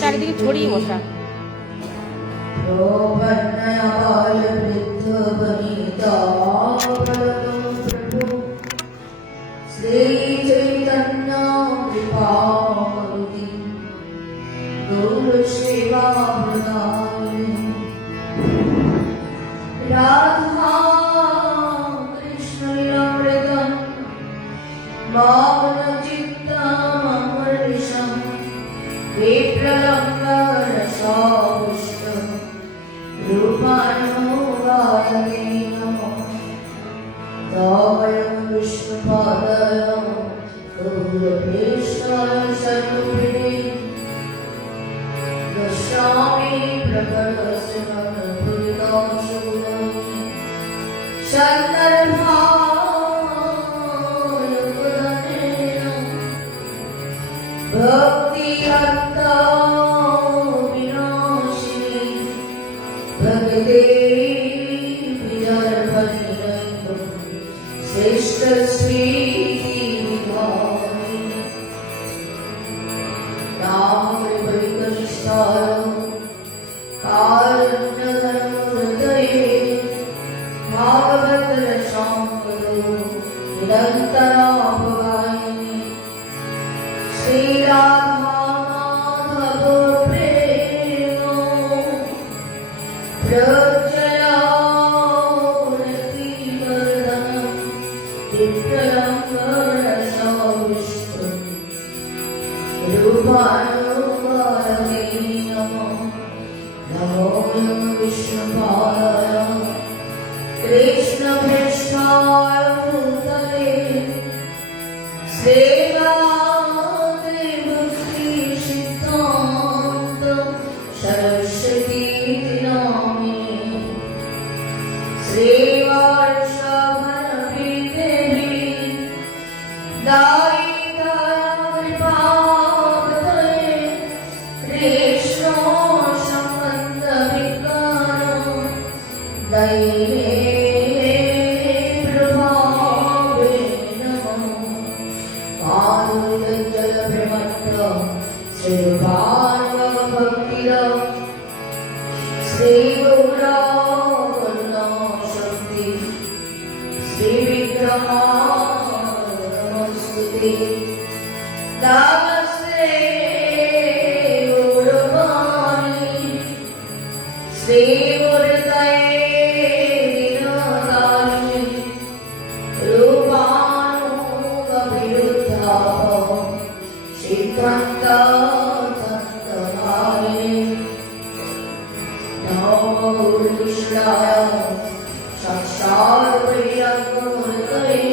চারিদিকে ছড়িয়ে বসা। श्री चैतन्य कृपामूर्ति गौर सेवा राधा कृष्ण लीलामृतं मौन चित्तमर्षं विप्रलम्बरसापुष्टं रूपानुगायते नमः दावयं विष्णुपादाय गौरभीष्टाय सर्वविदे दशामि प्रकटस्य मनोभूतं शूलं सन्दर्भाय प्रदानेन भक्तिहन्ता विनाशिनी भगते श्रेष्ठ श्री रामकृपैकनिष्ठाय कारुण्यधर्महृदये भागवतरसाङ्करो निरन्तरापगायिने श्रीराधामाधव प्रेम विष्णुपादाय कृष्ण कृष्णाय भूतले सेवाते भक्ति सिद्धान्त सरस्वती नामिने श्रीवर्षभरप्रीते नमस्ते गौरवाणी श्रीमूर्तये दीनदायिने रूपानुगविरुद्धाः सिद्धान्ततत्त्वधारिणे नमो कृष्णाय साक्षात् प्रियमूर्तये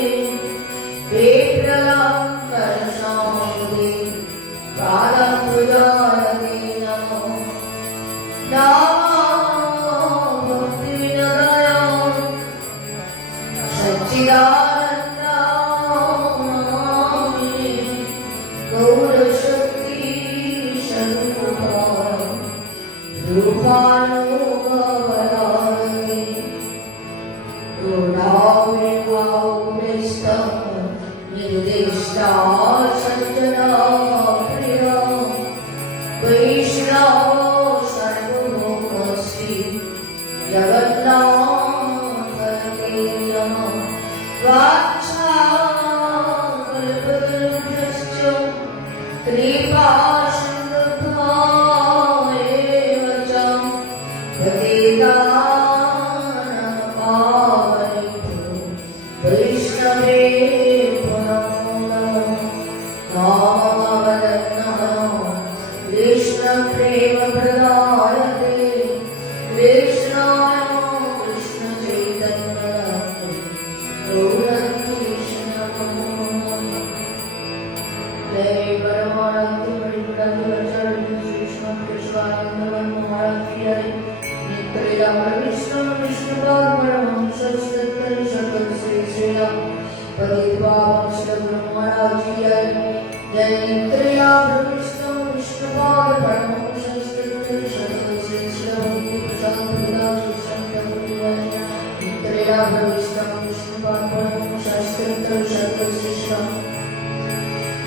प्रविष्टं विष्णुपादं शास्त्रशतश्रेष्ठं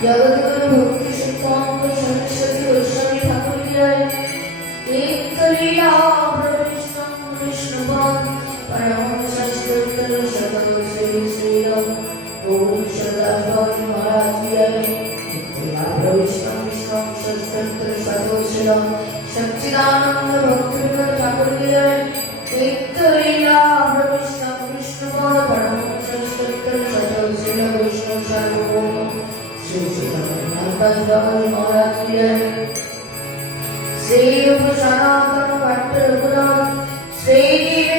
जगद्गुरु भक्ति सिद्धांत सरस्वती गोस्वामी ठाकुर की जय। एकलीला प्रविष्टं विष्णुपादं परम शास्त्रशतश्रेष्ठं श्रीराम ओम सदाशिव महाराज की जय। एकलीला प्रविष्टं विष्णुपादं शास्त्रशतश्रेष्ठं सच्चिदानंद भक्ति ठाकुर की जय। एकलीला प्रविष्टं विष्णुपादं परम शास्त्रशतश्रेष्ठं वैष्णव सार्वभौम श्री सच्चिदानंद महाराज की जय। श्री रूप सनातन भट्ट रघुनाथ श्री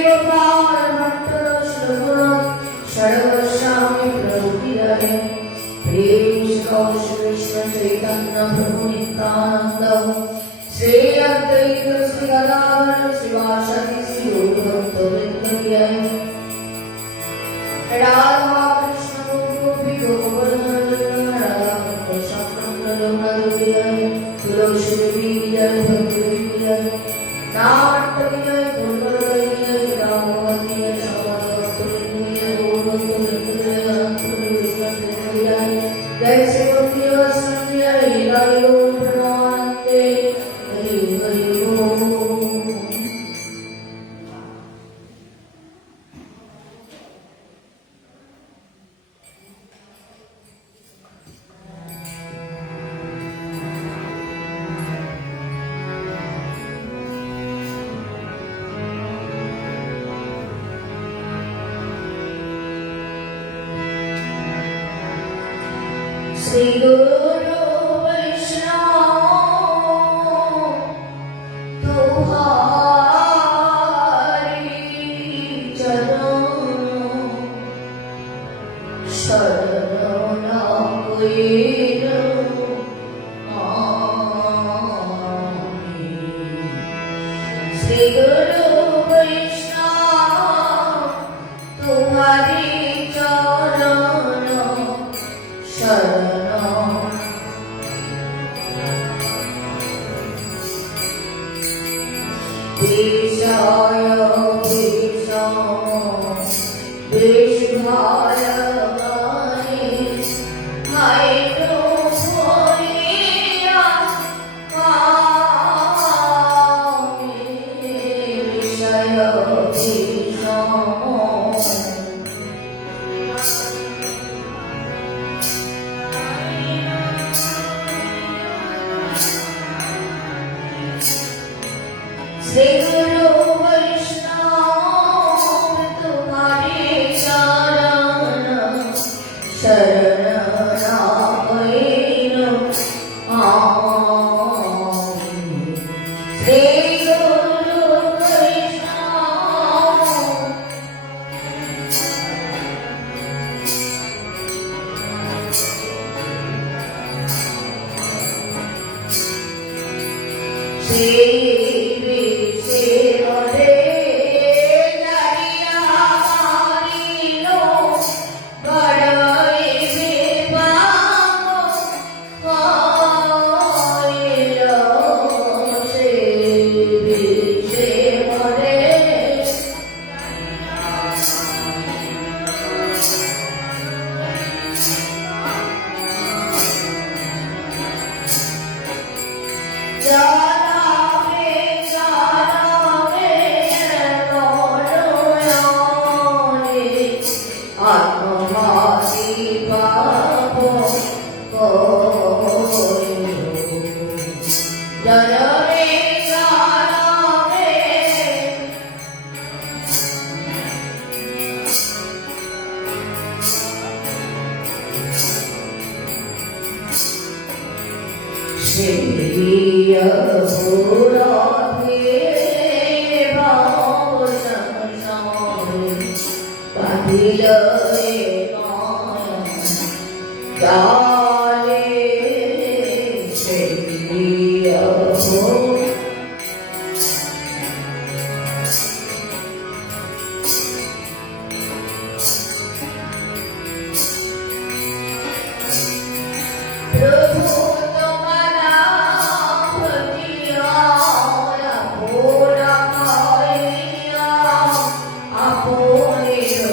गोपाल भट्ट रघुनाथ सर्वस्वामी प्रभु की जय। प्रेम श्री चैतन्य प्रभु नित्यानंद श्री अद्वैत श्री गदाधर शिवासादि श्री गौर भक्तवृंद की जय। राधा कृष्ण गोपी गोवर्धन राधा कृष्ण की जय। तुलसी देवी की जय, भक्ति देवी की जय, नाट्य की जय, दुर्गा की जय, रामवती की जय, भक्तवृंद की जय, गौर भक्तवृंद की जय, अनंत विष्णु की जय। जय श्री भक्ति वैष्णव की जय। हरि ओम प्रणमानंदे हरि हरि ओम। श्री गुरु वैष्णव तुम्हारी चरणों शरणों न कोई आमी। श्री गुरु वैष्णव तुम्हारी चरणों शरणों विषाय विषभाय गाने हाय रो मोरिया कामे विषय श्री गुरु वैष्णव तुम्हारे चरण शरण आमी। श्री गुरु वैष्णव श्री Holy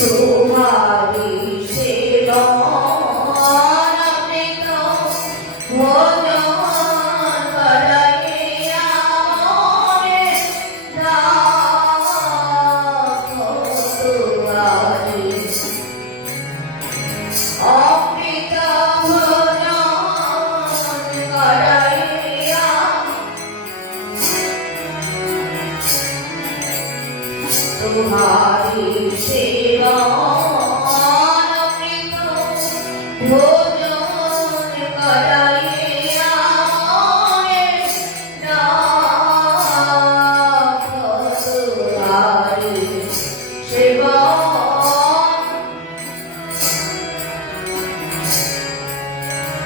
तुम्हारी सेवा तुम्हारी सेवा भोजन कराइया तुम्हारी सेवा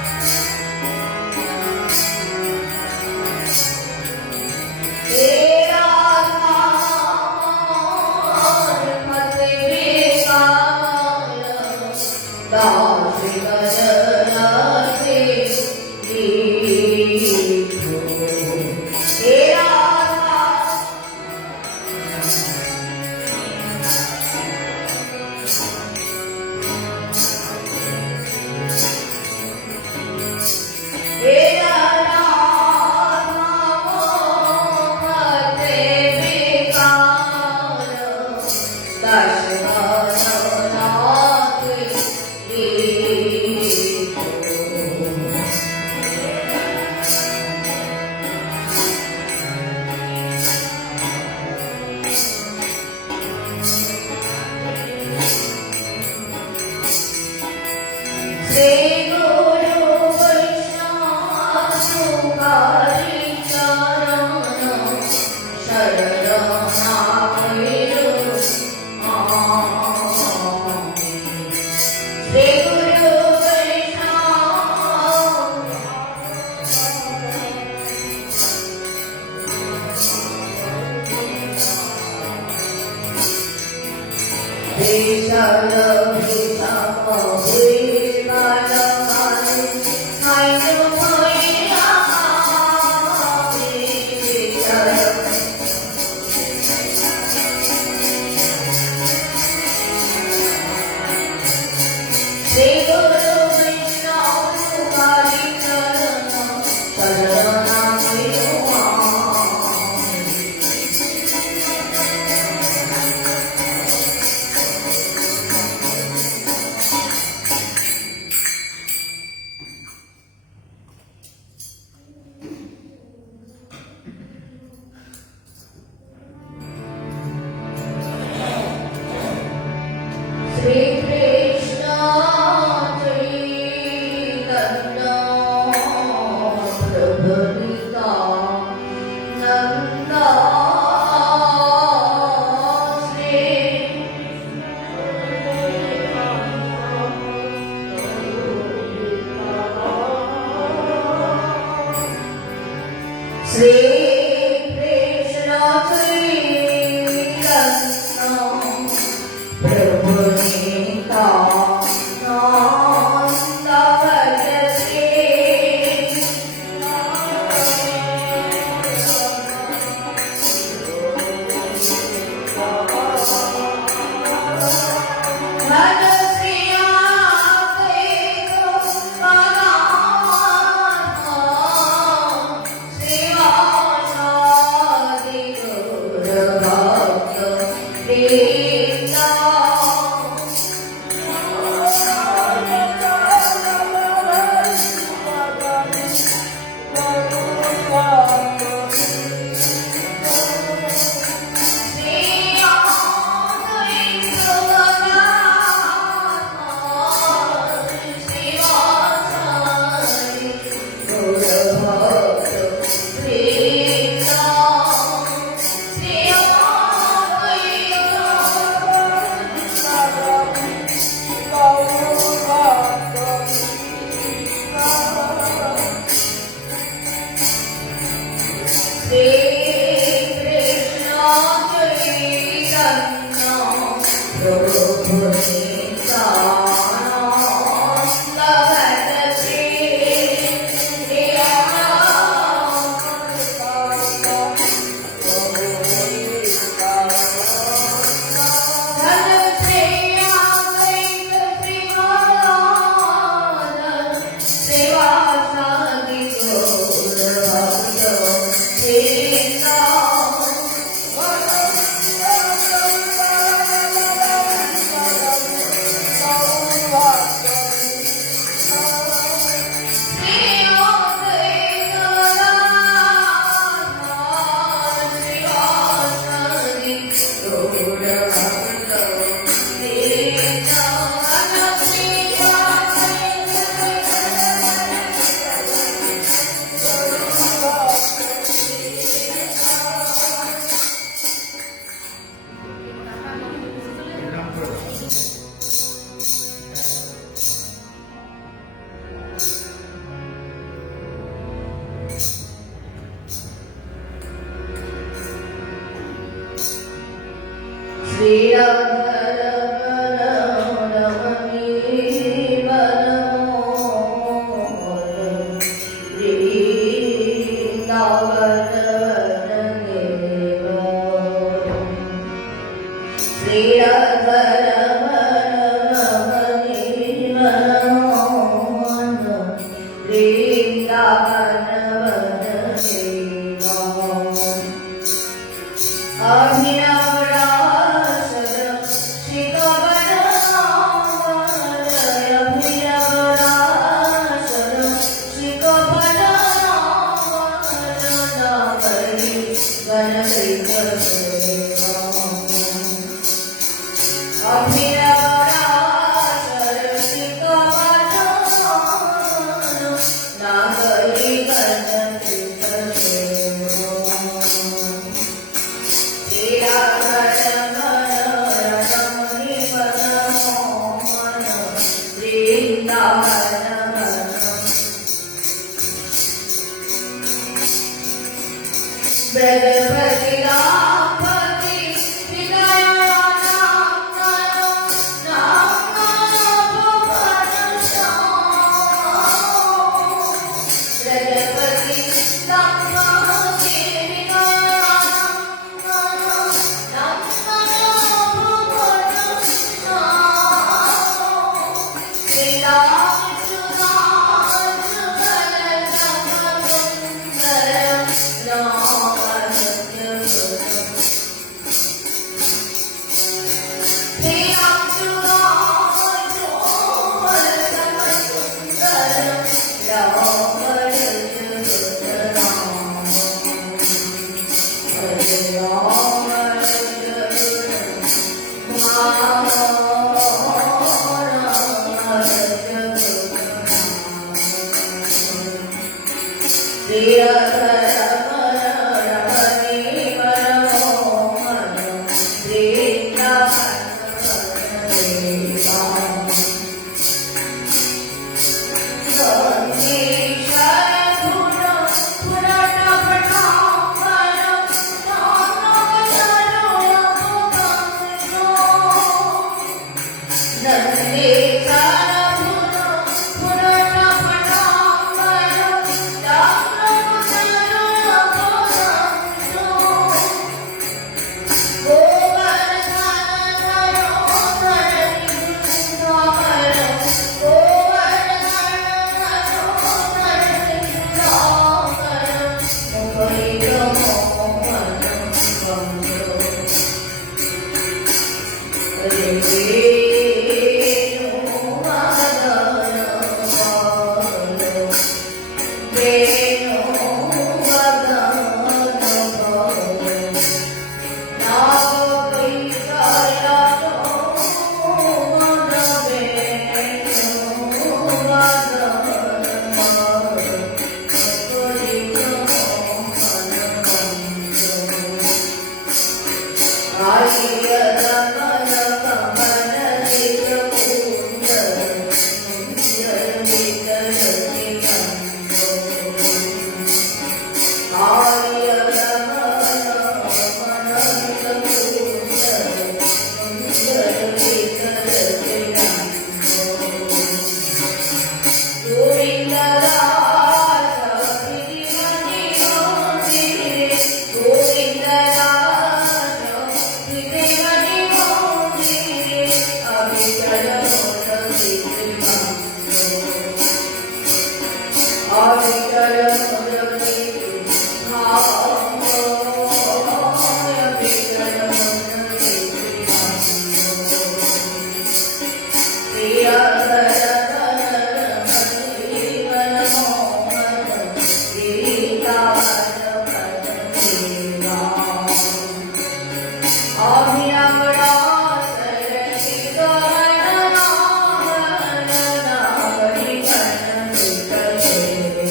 Shiva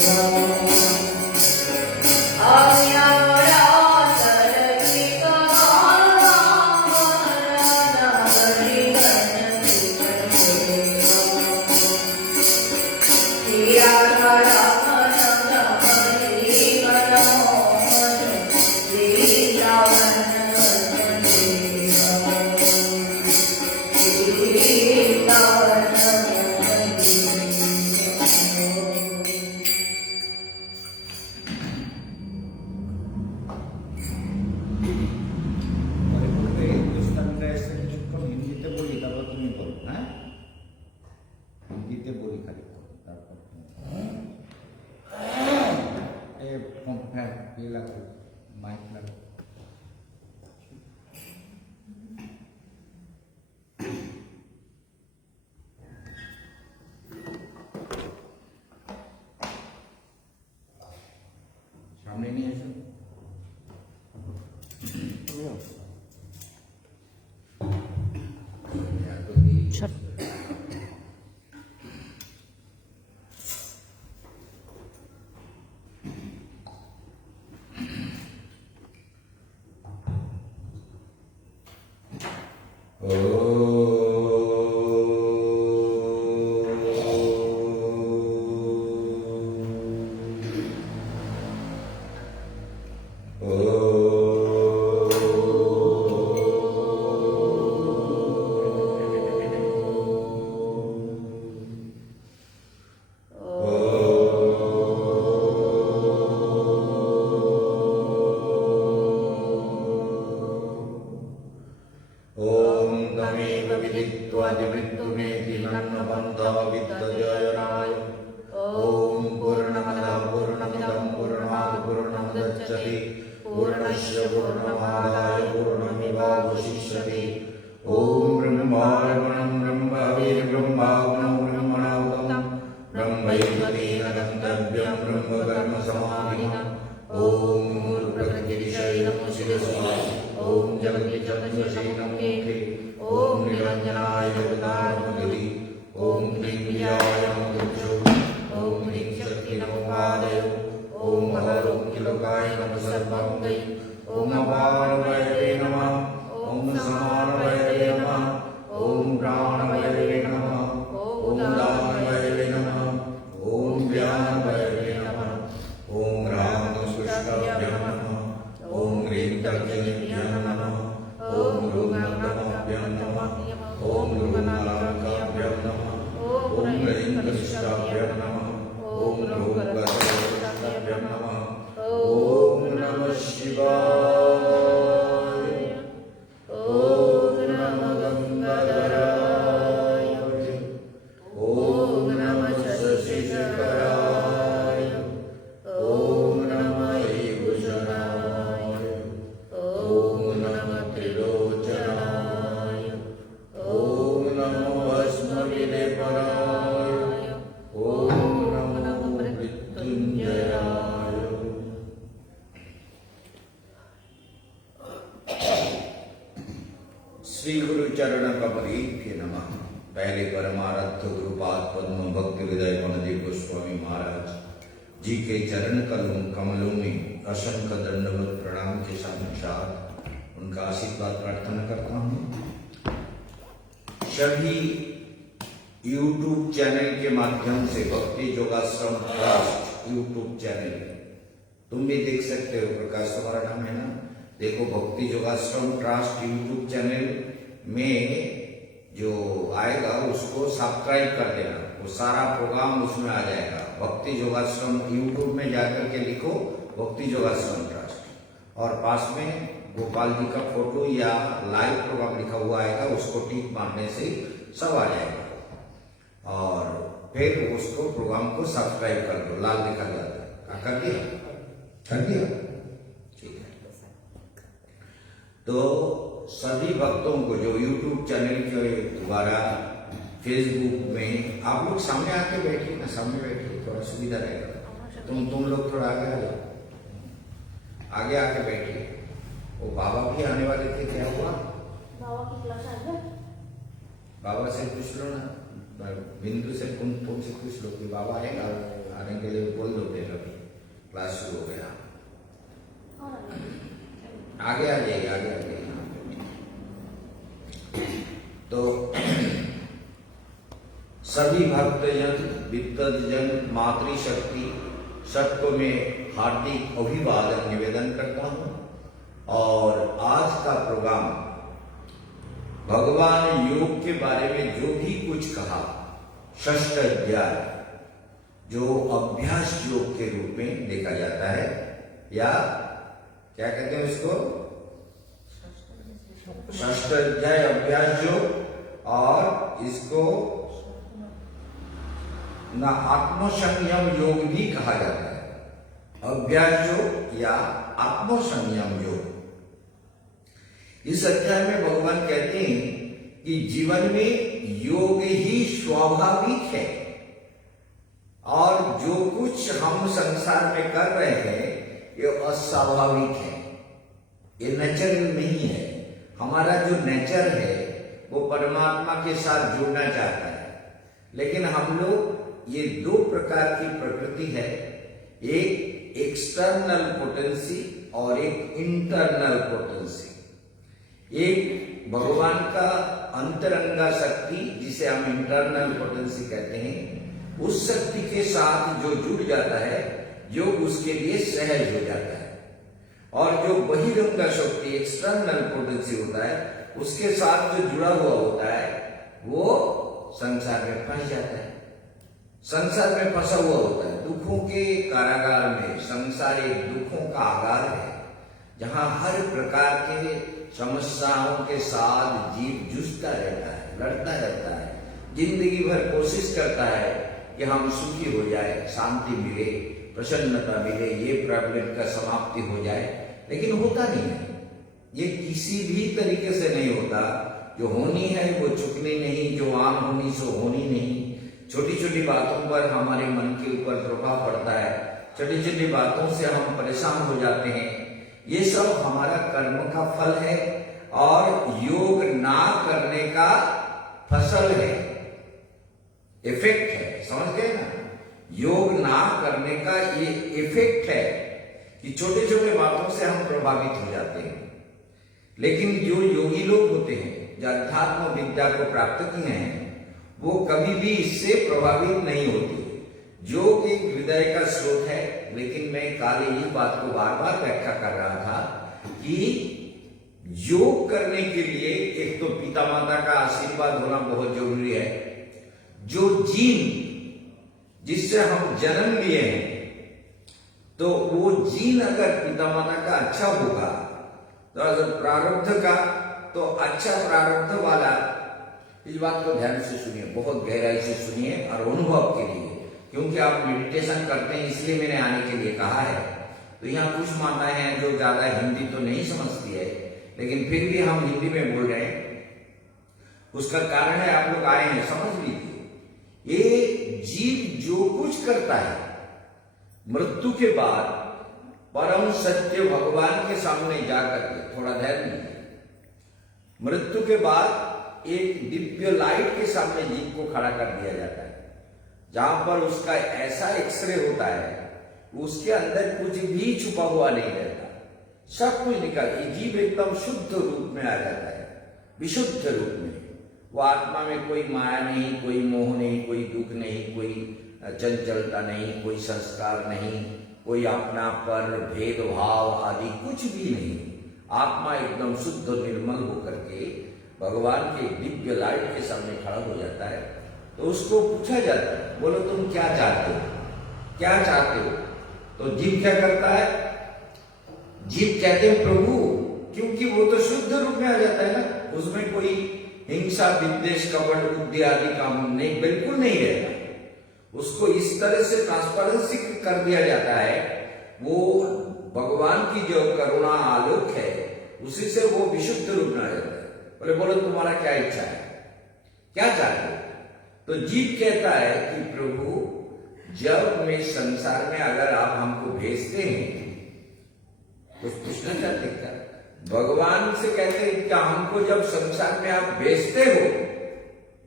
Om ফ্রিতে বড়ি খালি তারপর ये लगो माइक लगो सामने नहीं है सर पूर्णस्य पूर्णमादाय पूर्णमेवावशिष्यते। ओम ब्रह्मार्पणं ब्रह्मवीर्ब्रह्माग्नौ ब्रह्मणाहुतं ब्रह्मैव तेन गन्तव्यं ब्रह्मकर्मसमाधिना। ओम मूलप्रकृतिविषये नमो शिरसि। ओम जगद्विचक्षुषे नमो मुखे। ओम निरञ्जनाय नमोऽग्नि। ओम ह्रीं प्रियाय नमो दिक्षु। ओम ह्रीं शक्ति नमो पादयो। ओम महालोकिलोकाय नमः सर्वाङ्गै। ओम अपारभैरवे नमः। ओम समानभैरवे नमः। ओम प्राणभैरवे नमः। ओम दानभैरवे नमः। ओम ज्ञानभैरवे नमः। ओम रामकृष्णाभ्यां नमः। ओम ह्रीं तर्जनीभ्यां नमः। ओम ॐ नमः। ओम ॐ नमः। ओम ह्रीं कनिष्ठाभ्यां नमः। ओम गणपतिभ्यां नमः। ओम नमः शिवाय। ओम नमः गंगाधराय। ओम नमः शशिधराय। ओम नमः भूषणाय। ओम नमः त्रिलोचनाय। ओम नमो भस्मविलेपनाय। ओम नमो मृत्युंजयाय। श्री गुरु चरण कमलेभ्यो नमः। पहले परमाराध्य गुरुपाद पद्म भक्ति विदय वनदेव गोस्वामी महाराज जी के चरण कमलों में असंख्य दंडवत प्रणाम के साथ उनका आशीर्वाद प्रार्थना करता हूँ। सभी यूट्यूब चैनल के माध्यम से भक्ति योगाश्रम ट्रस्ट यूट्यूब चैनल तुम भी देख सकते हो। प्रकाश तुम्हारा नाम है ना। देखो भक्ति योगाश्रम ट्रस्ट यूट्यूब चैनल में जो आएगा उसको सब्सक्राइब कर देना। वो सारा प्रोग्राम उसमें आ जाएगा। भक्ति योगाश्रम यूट्यूब में जाकर के लिखो भक्ति योगाश्रम ट्रस्ट और पास में गोपाल जी का फोटो या लाइव प्रोग्राम लिखा हुआ आएगा। उसको टिक मारने से सब आ जाएगा और फिर उसको प्रोग्राम को सब्सक्राइब कर दो। लाल लिखा जाता है। कर दिया? कर दिया? ठीक है। तो सभी भक्तों को जो YouTube चैनल के द्वारा फेसबुक में आप लोग सामने आके बैठिए ना। सामने बैठिए थोड़ा सुविधा रहेगा। तुम लोग थोड़ा आगे आ जाओ। आगे आके बैठिए। वो बाबा भी आने वाले थे। क्या हुआ? बाबा की क्लास आ गया। बाबा से पूछ लो ना। बिंदु से तुमसे पूछ लो कि बाबा आएगा। आने के लिए बोल दो। फिर अभी क्लास शुरू हो गया। आगे आ जाइए। आगे आ जाइए। तो सभी भक्तजन विद्वजन मातृशक्ति सबको मैं हार्दिक अभिवादन निवेदन करता हूँ। और आज का प्रोग्राम भगवान योग के बारे में जो भी कुछ कहा षष्ठ अध्याय जो अभ्यास योग के रूप में देखा जाता है या क्या कहते हैं इसको षष्ठ अध्याय अभ्यास योग और इसको ना आत्मसंयम योग भी कहा जाता है। अभ्यास योग या आत्मसंयम योग। इस अध्याय में भगवान कहते हैं कि जीवन में योग ही स्वाभाविक है और जो कुछ हम संसार में कर रहे हैं ये अस्वाभाविक है, ये नेचुरल नहीं है। हमारा जो नेचर है वो परमात्मा के साथ जुड़ना चाहता है, लेकिन हम लोग ये दो प्रकार की प्रकृति है, एक एक्सटर्नल पोटेंसी और एक इंटरनल पोटेंसी। एक भगवान का अंतरंगा शक्ति जिसे हम इंटरनल पोटेंसी कहते हैं, उस शक्ति के साथ जो जुड़ जाता है योग उसके लिए सहज हो जाता है। और जो बहिरंगा शक्ति एक्सटर्नल पोटेंसी होता है उसके साथ जो जुड़ा हुआ होता है वो संसार में फंस जाता है, संसार में फंसा हुआ होता है। दुखों के कारागार में संसार एक दुखों का आगार है जहां हर प्रकार के समस्याओं के साथ जीव जूझता रहता है, लड़ता रहता है, जिंदगी भर कोशिश करता है कि हम सुखी हो जाए, शांति मिले, प्रसन्नता मिले, ये प्रॉब्लम का समाप्ति हो जाए, लेकिन होता नहीं है। ये किसी भी तरीके से नहीं होता। जो होनी है वो चुकनी नहीं, जो आम होनी सो होनी नहीं। छोटी छोटी बातों पर हमारे मन के ऊपर प्रभाव पड़ता है, छोटी छोटी बातों से हम परेशान हो जाते हैं। ये सब हमारा कर्म का फल है और योग ना करने का फसल है, इफेक्ट है। समझ गए ना? योग ना करने का ये इफेक्ट है कि छोटे छोटे बातों से हम प्रभावित हो जाते हैं। लेकिन जो योगी लोग होते हैं, जो अध्यात्म विद्या को प्राप्त किए हैं, वो कभी भी इससे प्रभावित नहीं होते। योग एक हृदय का स्रोत है, लेकिन मैं काले इस बात को बार बार व्याख्या कर रहा था कि योग करने के लिए एक तो पिता माता का आशीर्वाद होना बहुत जरूरी है। जो जीन जिससे हम जन्म लिए हैं, तो वो जीन अगर पिता माता का अच्छा होगा तो अगर प्रारब्ध का तो अच्छा प्रारब्ध वाला। इस बात को ध्यान से सुनिए, बहुत गहराई से सुनिए और अनुभव के लिए, क्योंकि आप मेडिटेशन करते हैं इसलिए मैंने आने के लिए कहा है। तो यहाँ कुछ माताएं हैं जो ज्यादा हिंदी तो नहीं समझती है, लेकिन फिर भी हम हिंदी में बोल रहे हैं। उसका कारण है आप लोग आए हैं, समझ लीजिए। ये जीव जो कुछ करता है मृत्यु के बाद परम सत्य भगवान के सामने जाकर के, थोड़ा ध्यान दीजिए, मृत्यु के बाद एक दिव्य लाइट के सामने जीव को खड़ा कर दिया जाता है, जहां पर उसका ऐसा एक्सरे होता है उसके अंदर कुछ भी छुपा हुआ नहीं रहता, सब कुछ निकल, जीव एकदम शुद्ध रूप में आ जाता है, विशुद्ध रूप में। वो आत्मा में कोई माया नहीं, कोई मोह नहीं, कोई दुख नहीं, कोई चंचलता नहीं, कोई संस्कार नहीं, कोई अपना पर भेदभाव आदि कुछ भी नहीं। आत्मा एकदम शुद्ध निर्मल होकर के भगवान के दिव्य लाइट के सामने खड़ा हो जाता है। तो उसको पूछा जाता है, बोलो तुम क्या चाहते हो, क्या चाहते हो? तो जीव क्या करता है? जीव कहते हैं प्रभु, क्योंकि वो तो शुद्ध रूप में आ जाता है ना, उसमें कोई हिंसा विद्वेष कपट बुद्धि आदि काम नहीं, बिल्कुल नहीं रहता। उसको इस तरह से ट्रांसपेरेंसी कर दिया जाता है, वो भगवान की जो करुणा आलोक है उसी से वो विशुद्ध रूप में आ जाता है। बोले बोलो तुम्हारा क्या इच्छा है, क्या चाहते हो? तो जीव कहता है कि प्रभु जब मैं संसार में अगर आप हमको भेजते हैं, कुछ पूछना चाहते क्या? भगवान से कहते हैं क्या हमको जब संसार में आप भेजते हो,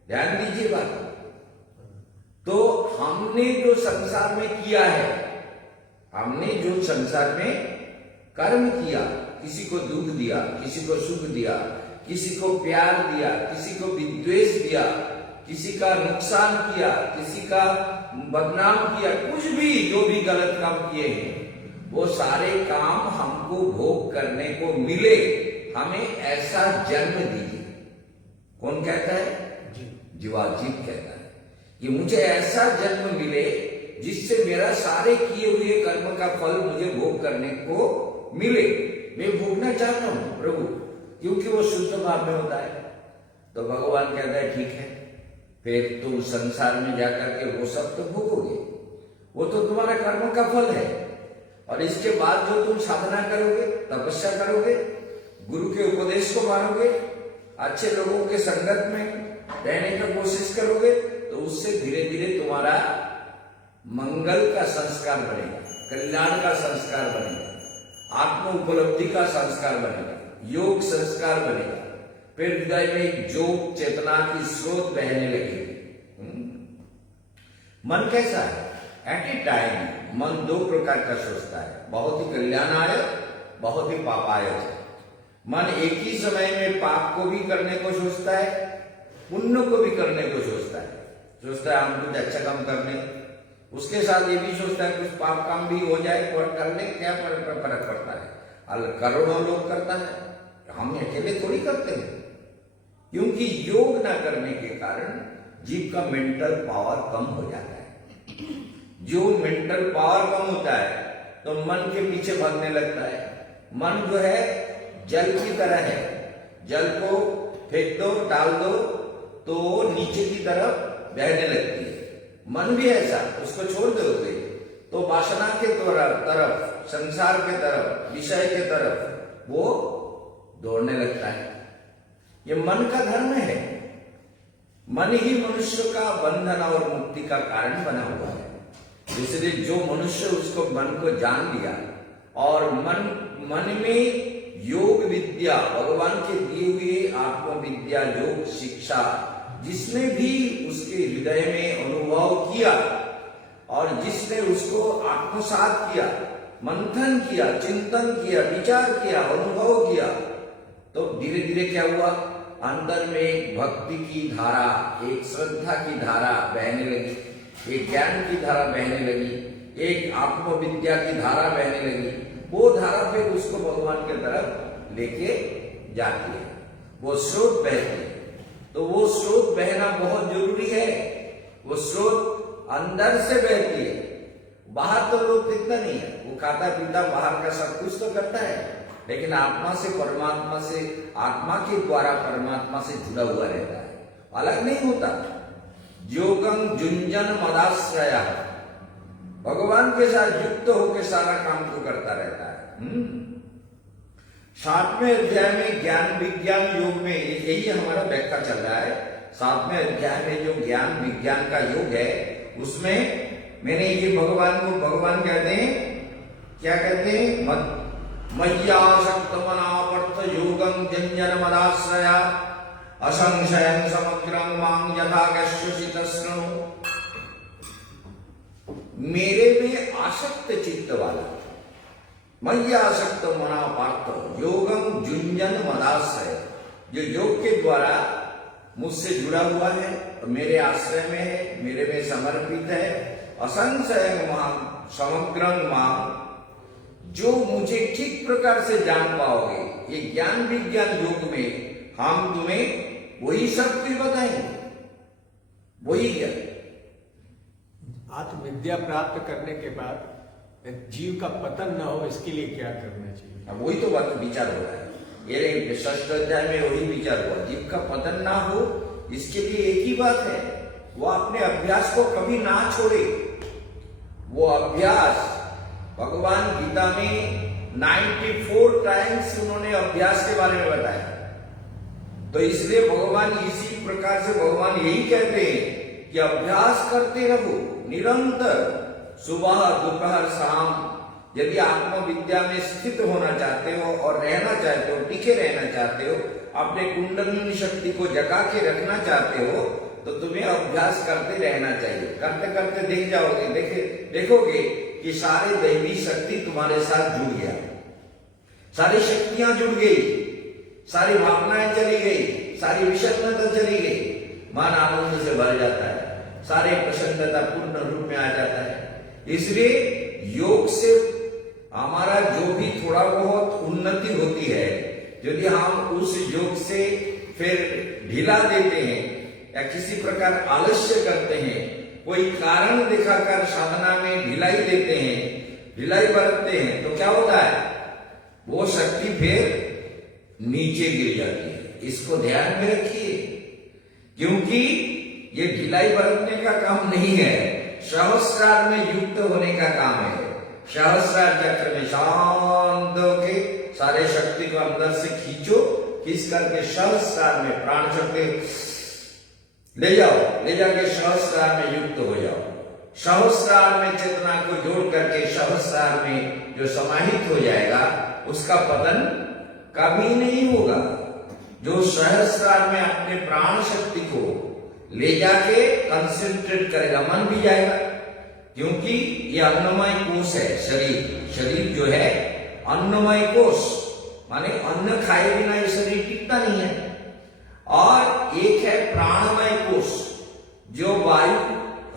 ध्यान दीजिए बात, तो हमने जो संसार में किया है, हमने जो संसार में कर्म किया, किसी को दुख दिया, किसी को सुख दिया, किसी को प्यार दिया, किसी को विद्वेष दिया, किसी का नुकसान किया, किसी का बदनाम किया, कुछ भी जो भी गलत काम किए हैं, वो सारे काम हमको भोग करने को मिले, हमें ऐसा जन्म दीजिए। कौन कहता है? जीवाजीव कहता है कि मुझे ऐसा जन्म मिले जिससे मेरा सारे किए हुए कर्म का फल मुझे भोग करने को मिले। मैं भोगना चाहता हूं प्रभु, क्योंकि वो शुद्ध भाव में होता है। तो भगवान कहता है ठीक है, फिर तुम संसार में जाकर के वो सब तो भोगोगे, वो तो तुम्हारा कर्म का फल है। और इसके बाद जो तुम साधना करोगे, तपस्या करोगे, गुरु के उपदेश को मानोगे, अच्छे लोगों के संगत में रहने की कोशिश करोगे, तो उससे धीरे धीरे तुम्हारा मंगल का संस्कार बनेगा, कल्याण का संस्कार बनेगा, आत्म उपलब्धि का संस्कार बनेगा, योग संस्कार बनेगा। फिर हृदय में एक योग चेतना की स्रोत बहने लगेगी। मन कैसा है? एट ए टाइम मन दो प्रकार का सोचता है, बहुत ही कल्याणाय, बहुत ही पापाय। मन एक ही समय में पाप को भी करने को सोचता है, पुण्य को भी करने को सोचता है। सोचता है हम कुछ अच्छा काम करने, उसके साथ ये भी सोचता है कुछ पाप काम भी हो जाए, कर ले, क्या फर्क पड़ता है। करोड़ों लोग करता है, हम अकेले थोड़ी करते हैं। क्योंकि योग न करने के कारण जीव का मेंटल पावर कम हो जाता है। जो मेंटल पावर कम होता है तो मन के पीछे भागने लगता है। मन जो है जल की तरह है, जल को फेंक दो, डाल दो तो नीचे की तरफ बहने लगती है। मन भी ऐसा, उसको छोड़ दोगे तो वासना के तरफ, संसार के तरफ, विषय के तरफ वो दौड़ने लगता है। ये मन का धर्म है। मन ही मनुष्य का बंधन और मुक्ति का कारण बना हुआ है। इसलिए जो मनुष्य उसको मन को जान लिया और मन में योग विद्या, भगवान के दिए हुए आत्मविद्या, योग शिक्षा जिसने भी उसके हृदय में अनुभव किया और जिसने उसको आत्मसात किया, मंथन किया, चिंतन किया, विचार किया, अनुभव किया, तो धीरे धीरे क्या हुआ, अंदर में एक भक्ति की धारा, एक श्रद्धा की धारा बहने लगी, एक ज्ञान की धारा बहने लगी, एक आत्मविद्या की धारा बहने लगी। वो धारा फिर उसको भगवान के तरफ लेके जाती है, वो स्रोत बहती है। तो वो स्रोत बहना बहुत जरूरी है। वो स्रोत अंदर से बहती है, बाहर तो लोग इतना नहीं है, वो खाता पीता बाहर का सब कुछ तो करता है, लेकिन आत्मा से परमात्मा से, आत्मा के द्वारा परमात्मा से जुड़ा हुआ रहता है, अलग नहीं होता। योगं जुंजन मदाश्रय, भगवान के साथ युक्त होकर सारा काम को करता रहता है। 7वें अध्याय में ज्ञान विज्ञान योग में यही हमारा व्याख्या चल रहा है। 7वें अध्याय में जो ज्ञान विज्ञान का योग है, उसमें मैंने ये भगवान कहते हैं, क्या कहते हैं, मय्यासक्त मनापर्थ योगं जंजन मदाश्रया असंशयं समग्रं मां यथा कश्यसि तस्नु। मेरे में आसक्त चित्त वाला, मय्यासक्त मनापर्थ योगं जुंजन मदाश्रय, जो योग के द्वारा मुझसे जुड़ा हुआ है, मेरे आश्रय में है, मेरे में समर्पित है, असंशयं मां समग्रं मां, जो मुझे ठीक प्रकार से जान पाओगे। ये ज्ञान विज्ञान योग में हम तुम्हें वही शक्ति बताएंगे, वही ज्ञान। आत्मविद्या प्राप्त करने के बाद जीव का पतन न हो, इसके लिए क्या करना चाहिए? वही तो बात विचार हो रहा है। ये 6 अध्याय में वही विचार हुआ, जीव का पतन ना हो, इसके लिए एक ही बात है, वो अपने अभ्यास को कभी ना छोड़े। वो अभ्यास भगवान गीता में 94 टाइम्स उन्होंने अभ्यास के बारे में बताया। तो इसलिए भगवान इसी प्रकार से भगवान यही कहते हैं कि अभ्यास करते रहो निरंतर, सुबह दोपहर शाम। यदि आत्मविद्या में स्थित होना चाहते हो और रहना चाहते हो, टिके रहना चाहते हो, अपने कुंडलिनी शक्ति को जगा के रखना चाहते हो, तो तुम्हें अभ्यास करते रहना चाहिए। करते करते देख जाओगे, देखोगे कि सारी दैवी शक्ति तुम्हारे साथ जुड़ गया, सारी शक्तियां जुड़ गई, सारी भावनाएं चली गई, सारी विषन्नता चली गई, मन आनंद से भर जाता है, सारे प्रसन्नता पूर्ण रूप में आ जाता है। इसलिए योग से हमारा जो भी थोड़ा बहुत उन्नति होती है, यदि हम उस योग से फिर ढीला देते हैं या किसी प्रकार आलस्य करते हैं, कोई कारण दिखाकर साधना में ढिलाई देते हैं, ढिलाई बरतते हैं, तो क्या होता है, वो शक्ति फिर नीचे गिर जाती है। इसको ध्यान में रखिए, क्योंकि ये ढिलाई बरतने का काम नहीं है, सहस्रार में युक्त होने का काम है। सहस्रार चक्र में शांत होके सारे शक्ति को अंदर से खींचो, खींच करके सहस्रार में प्राण शक्ति ले जाओ, ले जाके सहस्रार में युक्त हो जाओ। सहस्रार में चेतना को जोड़ करके सहस्रार में जो समाहित हो जाएगा उसका पतन कभी नहीं होगा। जो सहस्रार में अपने प्राण शक्ति को ले जाके कंसंट्रेट करेगा, मन भी जाएगा, क्योंकि ये अन्नमय कोश है। शरीर जो है अन्नमय कोश, माने अन्न खाए बिना ये शरीर टिकता नहीं है। और एक है प्राणमय कोश, जो वायु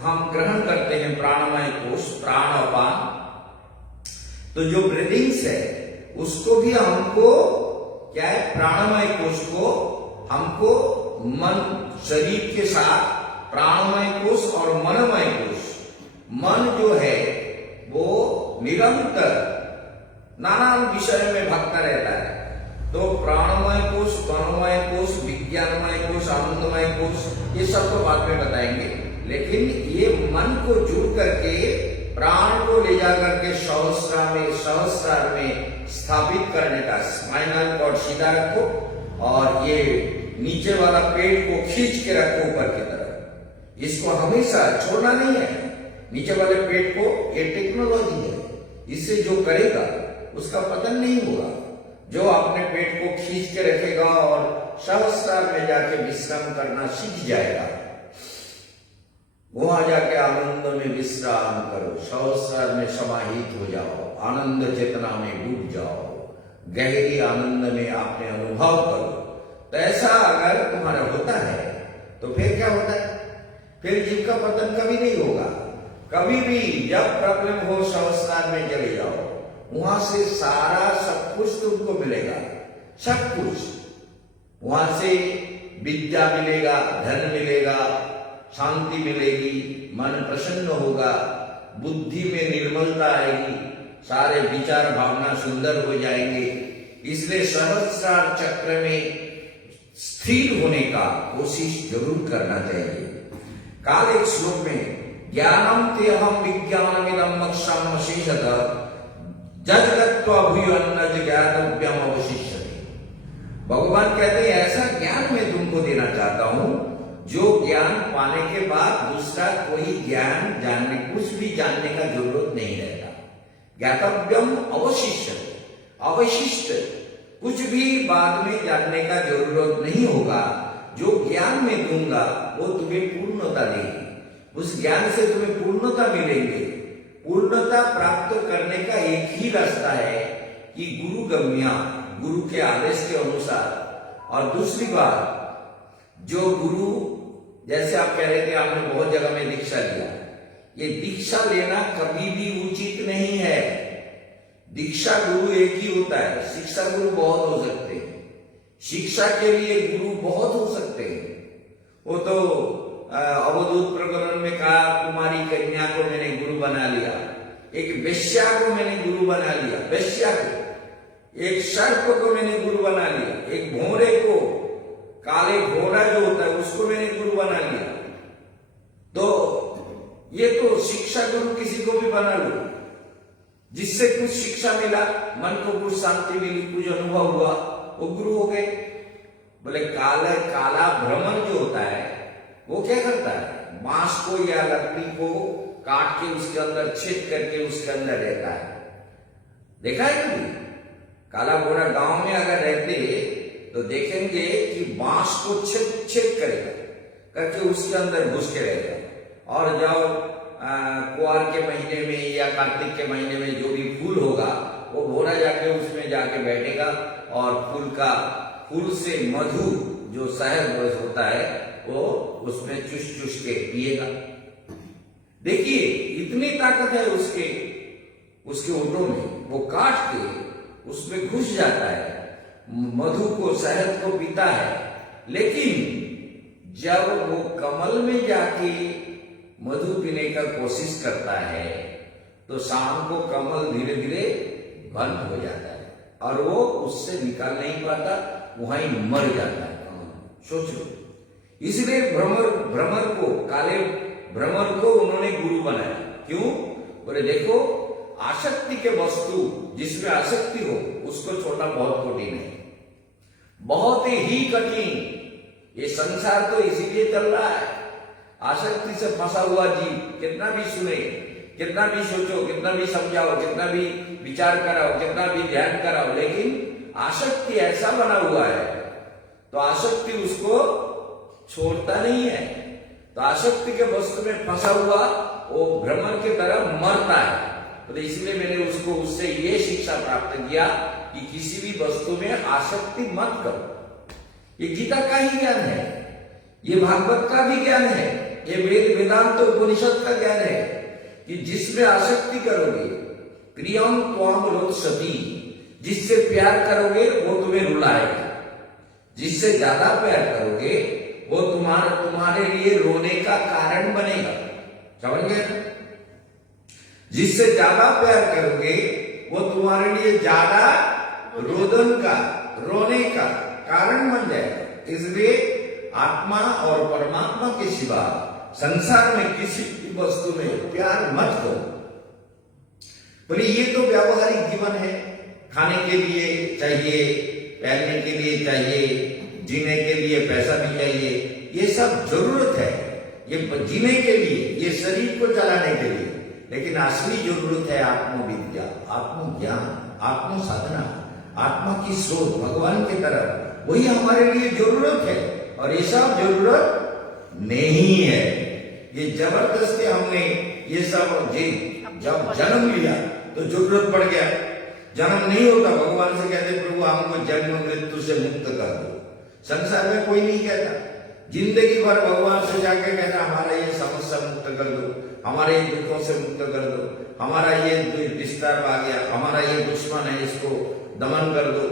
हम ग्रहण करते हैं, प्राणमय कोश, प्राण अपान। तो जो ब्रीदिंग्स है उसको भी हमको क्या है, प्राणमय कोश को हमको मन शरीर के साथ प्राणमय कोश और मनमय कोश, मन जो है वो निरंतर नाना विषय में भागता रहता है। तो प्राणमय कोश, मनोमय कोश, विज्ञानमय कोश, आनंदमय कोश, ये सब तो बाद में बताएंगे। लेकिन ये मन को जुड़ करके प्राण को ले जा करके सहस्रार में स्थापित करने का, स्पाइनल कॉर्ड सीधा रखो और ये नीचे वाला पेट को खींच के रखो ऊपर की तरफ। इसको हमेशा छोड़ना नहीं है, नीचे वाले पेट को। ये टेक्नोलॉजी है, इससे जो करेगा उसका पतन नहीं होगा। जो अपने पेट को खींच के रखेगा और सहस्रार में जाके विश्राम करना सीख जाएगा, वहां जाके आनंद में विश्राम करो, सहस्रार में समाहित हो जाओ, आनंद चेतना में डूब जाओ, गहरी आनंद में आपने अनुभव करो। तो ऐसा अगर तुम्हारा होता है तो फिर क्या होता है, फिर जीव का पतन कभी नहीं होगा। कभी भी जब प्रॉब्लम हो सहस्रार में चले जाओ, वहां से सारा सब कुछ तुमको मिलेगा, सब कुछ। वहां से विद्या मिलेगा, धन मिलेगा, शांति मिलेगी, मन प्रसन्न होगा, बुद्धि में निर्मलता आएगी, सारे विचार भावना सुंदर हो जाएंगे। इसलिए सहस्रार चक्र में स्थिर होने का कोशिश जरूर करना चाहिए। काल एक श्लोक में ज्ञानम तेहम विज्ञानमिदं मक्षम शेषतः जगत्वा भूयन्नज ज्ञातव्यम अवशिष्यते। भगवान कहते हैं ऐसा ज्ञान मैं तुमको देना चाहता हूं जो ज्ञान पाने के बाद दूसरा कोई ज्ञान जानने, कुछ भी जानने का जरूरत नहीं रहता। ज्ञातव्यम अवशिष्यते, अवशिष्ट कुछ भी बाद में जानने का जरूरत नहीं होगा। जो ज्ञान मैं दूंगा वो तुम्हें पूर्णता देगी, उस ज्ञान से तुम्हें पूर्णता मिलेंगे। पूर्णता प्राप्त करने का एक ही रास्ता है कि गुरु गम्या, गुरु के आदेश के अनुसार। और दूसरी बात, जो गुरु, जैसे आप कह रहे थे आपने बहुत जगह में दीक्षा लिया, ये दीक्षा लेना कभी भी उचित नहीं है। दीक्षा गुरु एक ही होता है, शिक्षा गुरु बहुत हो सकते हैं। शिक्षा के लिए गुरु बहुत हो सकते हैं। वो तो अवधूत प्रकरण में कहा, कुमारी कन्या को मैंने गुरु बना लिया, एक वेश्या को मैंने गुरु बना लिया, वेश्या को, एक सर्प को मैंने गुरु बना लिया, एक भोरे को, काले घोड़ा जो होता है उसको मैंने गुरु बना लिया। तो ये तो शिक्षा गुरु किसी को भी बना लो, जिससे कुछ शिक्षा मिला, मन को कुछ शांति मिली, कुछ अनुभव हुआ, वो गुरु हो गए। बोले काला भ्रमण जो होता है वो क्या करता है, बांस को या लकड़ी को काट के उसके अंदर छेद करके उसके अंदर रहता है। देखा है कभी? काला घोड़ा गांव में अगर रहते तो देखेंगे कि बांस को छेद करेगा, करके उसके अंदर घुस के रहेगा। और जब कुआर के महीने में या कार्तिक के महीने में जो भी फूल होगा, वो घोड़ा जाके उसमें जाके बैठेगा और फूल से मधु जो शहद होता है वो उसमें चुस के पिएगा। देखिए इतनी ताकत है उसके ओठों में, वो काट के उसमें घुस जाता है, मधु को, शहद को पीता है। लेकिन जब वो कमल में जाके मधु पीने का कोशिश करता है तो शाम को कमल धीरे धीरे बंद हो जाता है और वो उससे निकाल नहीं पाता, वहीं मर जाता है कमल। सोच लो, इसलिए भ्रमर को, काले भ्रमर को उन्होंने गुरु बनाया। क्यों? बोले देखो, आसक्ति के वस्तु जिसमें आसक्ति हो उसको छोड़ना बहुत कठिन है, बहुत ही कठिन। ये संसार तो इसीलिए चल रहा है। आसक्ति से फंसा हुआ जीव कितना भी सुने, कितना भी सोचो, कितना भी समझाओ, कितना भी विचार कराओ, कितना भी ध्यान कराओ, लेकिन आसक्ति ऐसा बना हुआ है तो आसक्ति उसको छोड़ता नहीं है। तो आसक्ति के वस्तु में फंसा हुआ वो भ्रमर की तरह मरता है। तो इसलिए मैंने उससे ये शिक्षा प्राप्त किया कि किसी भी वस्तु में आसक्ति मत करो। ये गीता का ही ज्ञान है, ये भागवत का भी ज्ञान है, ये वेदांत तो उपनिषद का ज्ञान है कि जिसमें आसक्ति करोगे, प्रियम त्वाम रोत्सति, जिससे प्यार करोगे वो तुम्हें रुलाएगा, जिससे ज्यादा प्यार करोगे वो तुम्हारे लिए रोने का कारण बनेगा। समझ गए? जिससे ज्यादा प्यार करोगे वो तुम्हारे लिए ज्यादा रोदन का, रोने का कारण बन जाएगा। इसलिए आत्मा और परमात्मा के सिवा संसार में किसी भी वस्तु में प्यार मत करो। बोले ये तो व्यावहारिक जीवन है, खाने के लिए चाहिए, पहनने के लिए चाहिए, जीने के लिए पैसा भी चाहिए, ये सब जरूरत है, ये जीने के लिए, ये शरीर को चलाने के लिए। लेकिन असली जरूरत है आत्मविद्या, आत्मज्ञान, आत्म साधना, आत्मा की सोच भगवान की तरफ, वही हमारे लिए जरूरत है। और ये सब जरूरत नहीं है, ये जबरदस्ती हमने ये सब जब जन्म लिया तो जरूरत पड़ गया। जन्म नहीं होता, भगवान से कहते प्रभु हमको जन्म मृत्यु से मुक्त कर दो। संसार में कोई नहीं कहता, जिंदगी भर भगवान से जाके कहना हमारा ये समस्या मुक्त कर दो, हमारे ये दुखों से मुक्त कर दो, हमारा ये डिस्टर्ब आ गया, हमारा ये दुश्मन है इसको दमन कर दो।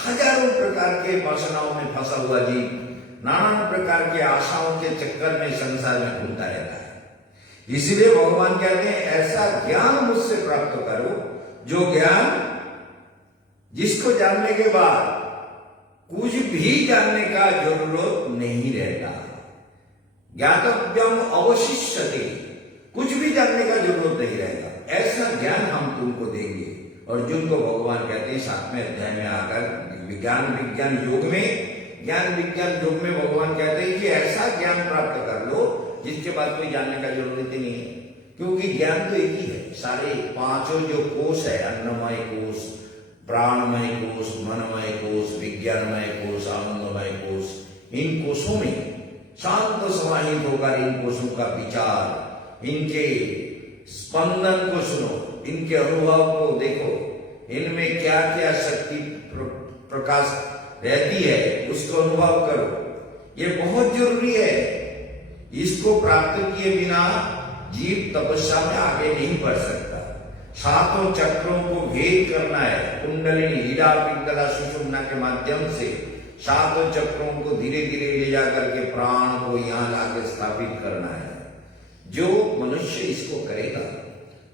हजारों प्रकार के वासनाओं में फंसा हुआ जीव नाना प्रकार के आशाओं के चक्कर में संसार में घूमता रहता है। इसलिए भगवान कहते हैं ऐसा ज्ञान मुझसे प्राप्त करो जो ज्ञान जिसको जानने के बाद कुछ भी जानने का जरूरत नहीं रहता। ज्ञातव्यम अवशिष्यते, कुछ भी जानने का जरूरत नहीं रहेगा। ऐसा ज्ञान हम तुमको देंगे। अर्जुन को भगवान कहते हैं 7वें अध्याय में आकर ज्ञान विज्ञान योग में भगवान कहते हैं कि ऐसा ज्ञान प्राप्त कर लो जिसके बाद कोई जानने का जरूरत ही नहीं है। क्योंकि ज्ञान तो एक ही है। सारे पांचों जो कोष है, अन्नमय कोष, प्राणमय कोष, मनमय कोष, विज्ञानमय कोष, आनंदमय कोष, इन कोषों में शांत समाहित होकर इन कोषों का विचार, इनके स्पंदन को सुनो, इनके अनुभव को देखो, इनमें क्या क्या शक्ति प्रकाश रहती है उसको अनुभव करो। ये बहुत जरूरी है। इसको प्राप्त किए बिना जीव तपस्या में आगे नहीं बढ़ सकता। 7 चक्रों को भेद करना है। कुंडलिनी, हीरा, पिंगला, सुषुम्ना के माध्यम से 7 चक्रों को धीरे धीरे ले जाकर के प्राण को यहाँ लाके स्थापित करना है। जो मनुष्य इसको करेगा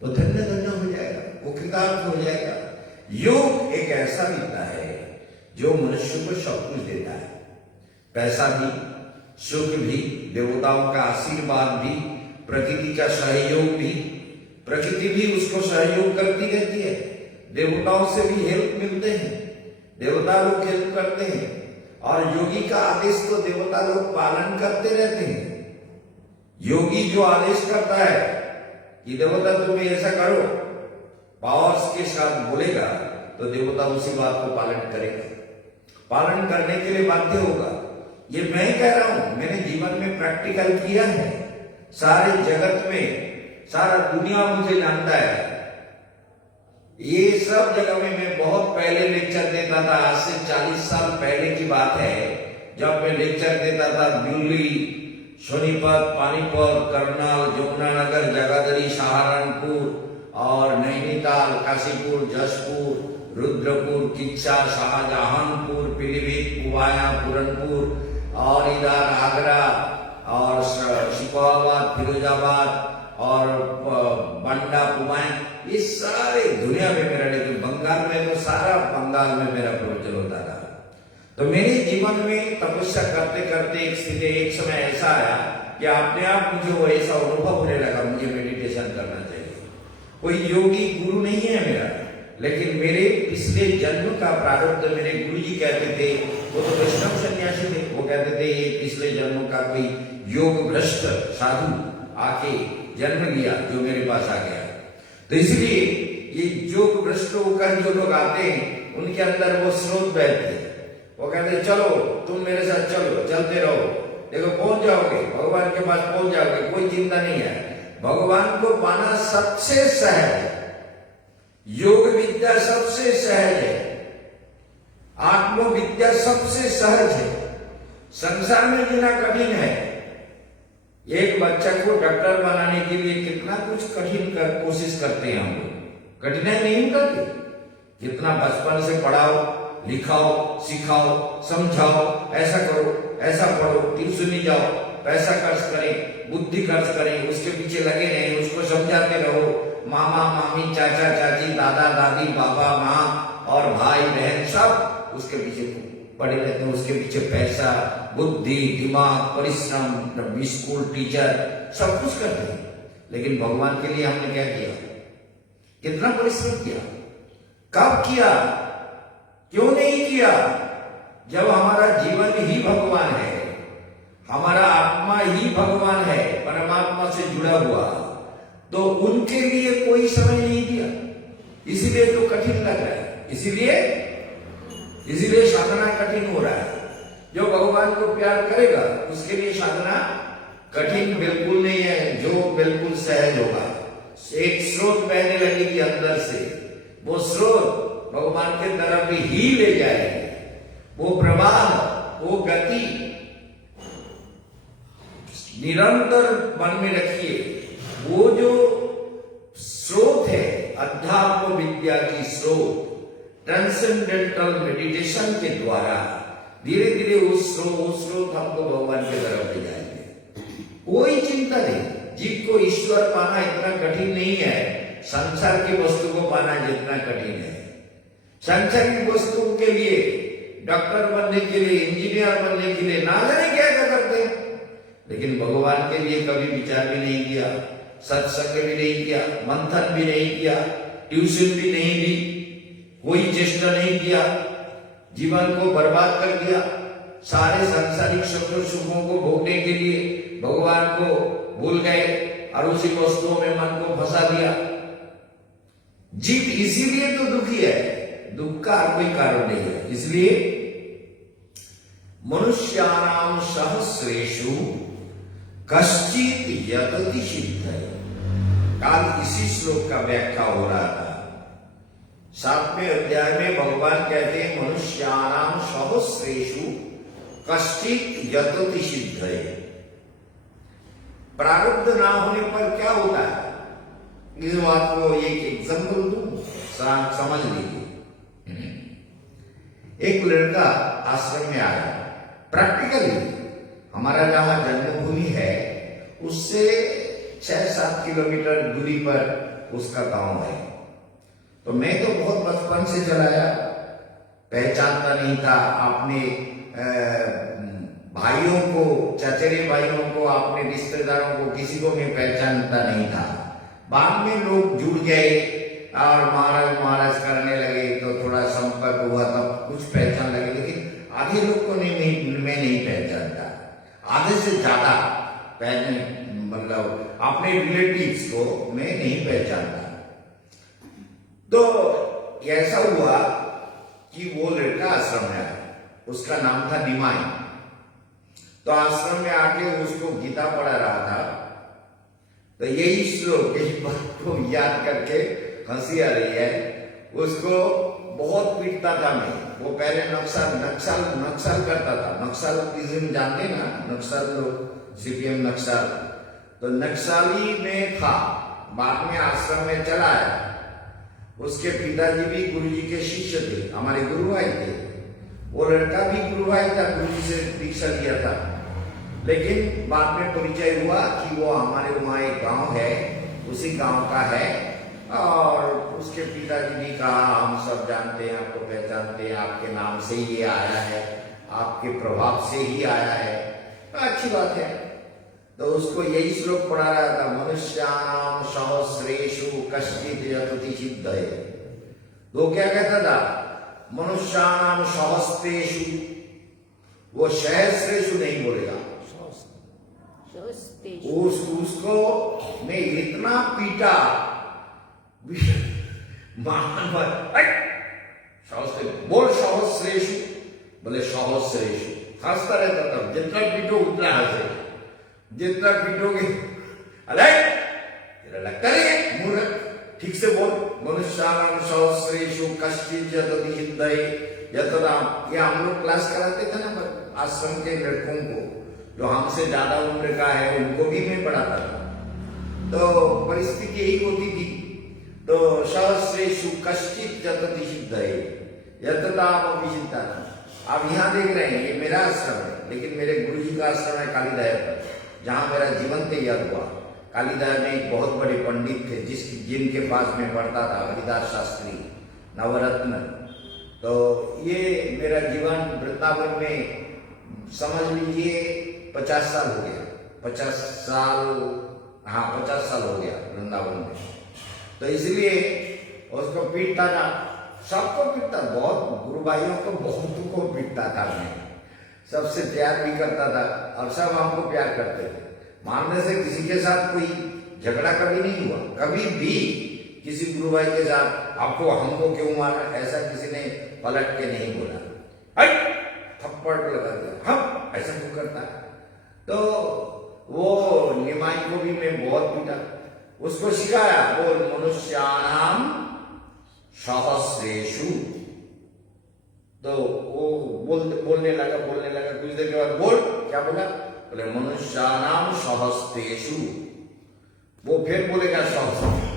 वो धन्य धन्य हो जाएगा, वो कृतार्थ हो जाएगा। योग एक ऐसा विद्या है जो मनुष्य को सब कुछ देता है, पैसा भी, सुख भी, देवताओं का आशीर्वाद भी, प्रकृति का सहयोग भी, प्रकृति भी उसको सहयोग करती रहती है। देवताओं से भी हेल्प मिलते हैं, देवता लोग हेल्प करते हैं, और योगी का आदेश तो देवता लोग पालन करते रहते हैं। योगी जो आदेश करता है कि देवता तुम्हें ऐसा करो, पावर्स के साथ बोलेगा तो देवता उसी बात को पालन करेगा, पालन करने के लिए बाध्य होगा। ये मैं कह रहा हूं, मैंने जीवन में प्रैक्टिकल किया है। सारे जगत में सारा दुनिया मुझे जानता है। ये सब जगह में मैं बहुत पहले लेक्चर देता था। आज से 40 साल पहले की बात है, जब मैं लेक्चर देता था दिल्ली, सोनीपत, पानीपत, करनाल, जमुनानगर, जगाधरी, सहारनपुर और नैनीताल, काशीपुर, जसपुर, रुद्रपुर, किच्चा, शाहजहानपुर, पीलीभीत, पुवाया, पूरनपुर और इधर आगरा और शिकोहाबाद, फिरोजाबाद और बंडा, पुवाया, ये सारे दुनिया में मेरा, लेकिन बंगाल में तो सारा बंगाल में मेरा प्रवचन होता था। तो मेरे जीवन में तपस्या करते करते एक स्थिति, एक समय ऐसा आया कि अपने आप मुझे वो ऐसा अनुभव होने लगा, मुझे मेडिटेशन करना चाहिए। कोई योगी गुरु नहीं है मेरा, लेकिन मेरे पिछले जन्म का प्रारब्ध, मेरे गुरु जी कहते थे, वो तो वैष्णव सन्यासी थे, वो कहते थे ये पिछले जन्म का कोई योग भ्रष्ट साधु आके जन्म लिया जो मेरे पास आ गया। तो इसलिए ये योग भ्रष्ट होकर जो लोग आते हैं उनके अंदर वो स्रोत बहते हैं। वो कहते चलो तुम मेरे साथ चलो, चलते रहो, देखो पहुंच जाओगे भगवान के पास, पहुंच जाओगे, कोई चिंता नहीं है। भगवान को पाना सबसे सहज है, योग विद्या सबसे सहज है, आत्मविद्या सबसे सहज है। संसार में जीना कठिन है। एक बच्चा को डॉक्टर बनाने के लिए कितना कुछ कठिन कोशिश करते हैं हम लोग, कठिनाई नहीं करते। कितना बचपन से पढ़ाओ, लिखाओ, सिखाओ, समझाओ, ऐसा करो, ऐसा पढ़ो, ट्यूशन जाओ, पैसा खर्च करें, बुद्धि खर्च करें, उसके पीछे लगे रहें, उसको समझाते रहो। मामा मामी, चाचा चाची, दादा दादी, बाबा माँ और भाई बहन सब उसके पीछे पड़े रहते हैं, उसके पीछे पैसा, बुद्धि, दिमाग, परिश्रम, स्कूल टीचर सब कुछ करते हैं। लेकिन भगवान के लिए हमने क्या किया, कितना परिश्रम किया, कब किया, क्यों नहीं किया? जब हमारा जीवन ही भगवान है, हमारा आत्मा ही भगवान है, परमात्मा से जुड़ा हुआ, तो उनके लिए कोई समय नहीं दिया। इसीलिए तो कठिन लग रहा है, इसीलिए साधना कठिन हो रहा है। जो भगवान को प्यार करेगा उसके लिए साधना कठिन बिल्कुल नहीं है, जो बिल्कुल सहज होगा। एक स्रोत बहने लगेगी अंदर से, वो स्रोत भगवान के तरफ ही ले जाएगी। वो प्रवाह, वो गति निरंतर मन में रखिए। वो जो स्रोत है अध्यात्म विद्या की स्रोत, ट्रांसेंडेंटल मेडिटेशन के द्वारा धीरे धीरे उस स्रोत हमको भगवान के तरफ ले जाएंगे। कोई चिंता नहीं। जीव को ईश्वर पाना इतना कठिन नहीं है, संसार की वस्तु को पाना जितना कठिन है। संसार की वस्तुओं के लिए, डॉक्टर बनने के लिए, इंजीनियर बनने के लिए ना जाने क्या क्या करते हैं, लेकिन भगवान के लिए कभी विचार भी नहीं किया, सत्संग भी नहीं किया, मंथन भी नहीं किया, ट्यूशन भी नहीं ली, कोई चेष्टा नहीं किया, जीवन को बर्बाद कर दिया। सारे सांसारिक सुखों को भोगने के लिए भगवान को भूल गए और उसी वस्तुओं में मन को फंसा दिया। जीव इसीलिए तो दुखी है, दुख का कोई कारण नहीं है। इसलिए मनुष्याणाम सहस्रेषु कश्चित यतति सिद्धये, काल इसी श्लोक का व्याख्या हो रहा था। 7वें अध्याय में भगवान कहते हैं मनुष्याणाम सहस्रेषु कश्चित यतति सिद्धये। प्रारब्ध ना होने पर क्या होता है, इस बात को एक एग्जाम्पल दूं, समझ लीजिए। एक लड़का आश्रम में आया, प्रैक्टिकली हमारा जहां जन्मभूमि है उससे 6-7 किलोमीटर दूरी पर उसका गांव है। तो मैं तो बहुत बचपन से चलाया, पहचानता नहीं था अपने भाइयों को, चचेरे भाइयों को, अपने रिश्तेदारों को, किसी को मैं पहचानता नहीं था। बाद में लोग जुड़ गए और महाराज करने लगे तो थोड़ा संपर्क हुआ, तब कुछ पहचान लगे। लेकिन आधे लोग को मैं नहीं पहचानता, आधे से ज्यादा मतलब अपने रिलेटिव्स को मैं नहीं पहचानता। तो ऐसा हुआ कि वो लड़का आश्रम में आया, उसका नाम था निमाई। तो आश्रम में आके उसको गीता पढ़ा रहा था। तो यही श्लोक, इस बात को याद करके हंसी आ रही है। उसको बहुत पीटता था मैं। वो पहले नक्सल करता था। नक्सलिज्म जानते ना, नक्सल लोग, सीपीएम नक्सल, तो नक्सली में था। बाद में आश्रम में चला आया। उसके पिताजी भी गुरुजी के शिष्य थे, हमारे गुरु भाई थे। वो लड़का भी गुरु भाई था, गुरुजी से दीक्षा लिया था। लेकिन बाद में परिचय हुआ कि वो हमारे वहाँ एक गांव है, उसी गांव का है। और उसके पिताजी भी कहा हम सब जानते हैं, आपको पहचानते हैं, आपके नाम से ही ये आया है। आपके प्रभाव से ही आया है, तो अच्छी बात है। तो उसको यही श्लोक पढ़ा रहा था, मनुष्याणाम सहस्रेषु कश्चित् यतति सिद्धये। तो क्या कहता था, मनुष्याणाम सहस्रेषु, वो सहस्रेषु नहीं बोलेगा, उसको मैं इतना पीटा बोल सहस्रेषु, बोले सहस्रेषु, हंसता रहता था, जितना पीटो उतना हंसे, जितना पीटोगे अरे तेरा लगता नहीं है मूर्ख, ठीक से बोल। मनुष्याणाम सहस्रेषु कश्चित् यतति सिद्धये यतता। ये हम लोग क्लास कराते थे ना आश्रम के लड़कों को, जो हमसे ज्यादा उम्र का है उनको भी मैं पढ़ाता था, तो परिस्थिति यही होती थी। तो सहस्रेषु कश्चित् यतति सिद्धये यततामपि सिद्धानाम्। आप यहाँ देख रहे हैं, ये मेरा आश्रम है, लेकिन मेरे गुरु जी का आश्रम है कालीदाय पर, जहाँ मेरा जीवन तैयार हुआ। कालीदाय में एक बहुत बड़े पंडित थे जिनके पास मैं पढ़ता था, हरिदास शास्त्री नवरत्न। तो ये मेरा जीवन वृंदावन में समझ लीजिए 50 साल हो गया, 50 साल, हाँ 50 साल हो गया वृंदावन में। तो इसलिए उसको पीटता था, सबको पीटता, बहुत गुरु भाइयों को बहुत को पीटता था मैं, सबसे प्यार भी करता था और सब हमको प्यार करते थे। मानने से किसी के साथ कोई झगड़ा कभी नहीं हुआ, कभी भी किसी गुरु भाई के साथ आपको हमको क्यों मारा, ऐसा किसी ने पलट के नहीं बोला, थप्पड़ लगा दिया, हम ऐसा क्यों करता है। तो वो निमाई को भी मैं बहुत पीटा, उसको सिखाया, बोल मनुष्याणाम सहस्रेषु। तो वो बोलने लगा, कुछ देर के बाद बोल क्या बोला, बोले मनुष्याणाम सहस्रेषु। वो फिर बोलेगा सहस्रेषु,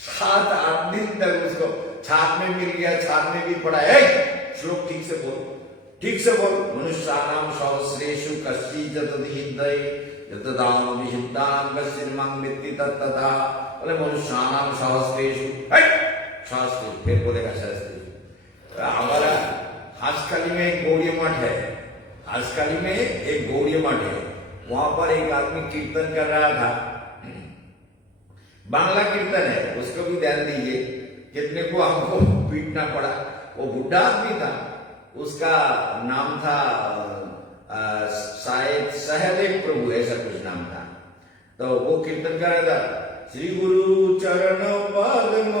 7-8 दिन तक उसको छात में मिल गया, छात में भी पढ़ा, श्लोक ठीक से बोल, ठीक से बोल। मनुष्याणाम सहस्रेषु कश्चित् यतति सिद्धये यततामपि सिद्धानां कश्चित् मां वित्ति तत्तथा। बोले मनुष्याणाम सहस्रेषु, सहस्रेषु, फिर बोलेगा सहस्रेषु। हमारा हासखाली में एक गौड़ीय मठ है, हासखाली में एक गौड़ीय मठ है, वहां पर एक आदमी कीर्तन कर रहा था, बांग्ला कीर्तन है, उसको भी ध्यान दीजिए, कितने को हमको पीटना पड़ा। वो बुढ़ा आदमी था, उसका नाम था शायद सहदेव प्रभु, ऐसा कुछ नाम था। तो वो कीर्तन कर रहा था, श्री गुरु चरण पद्म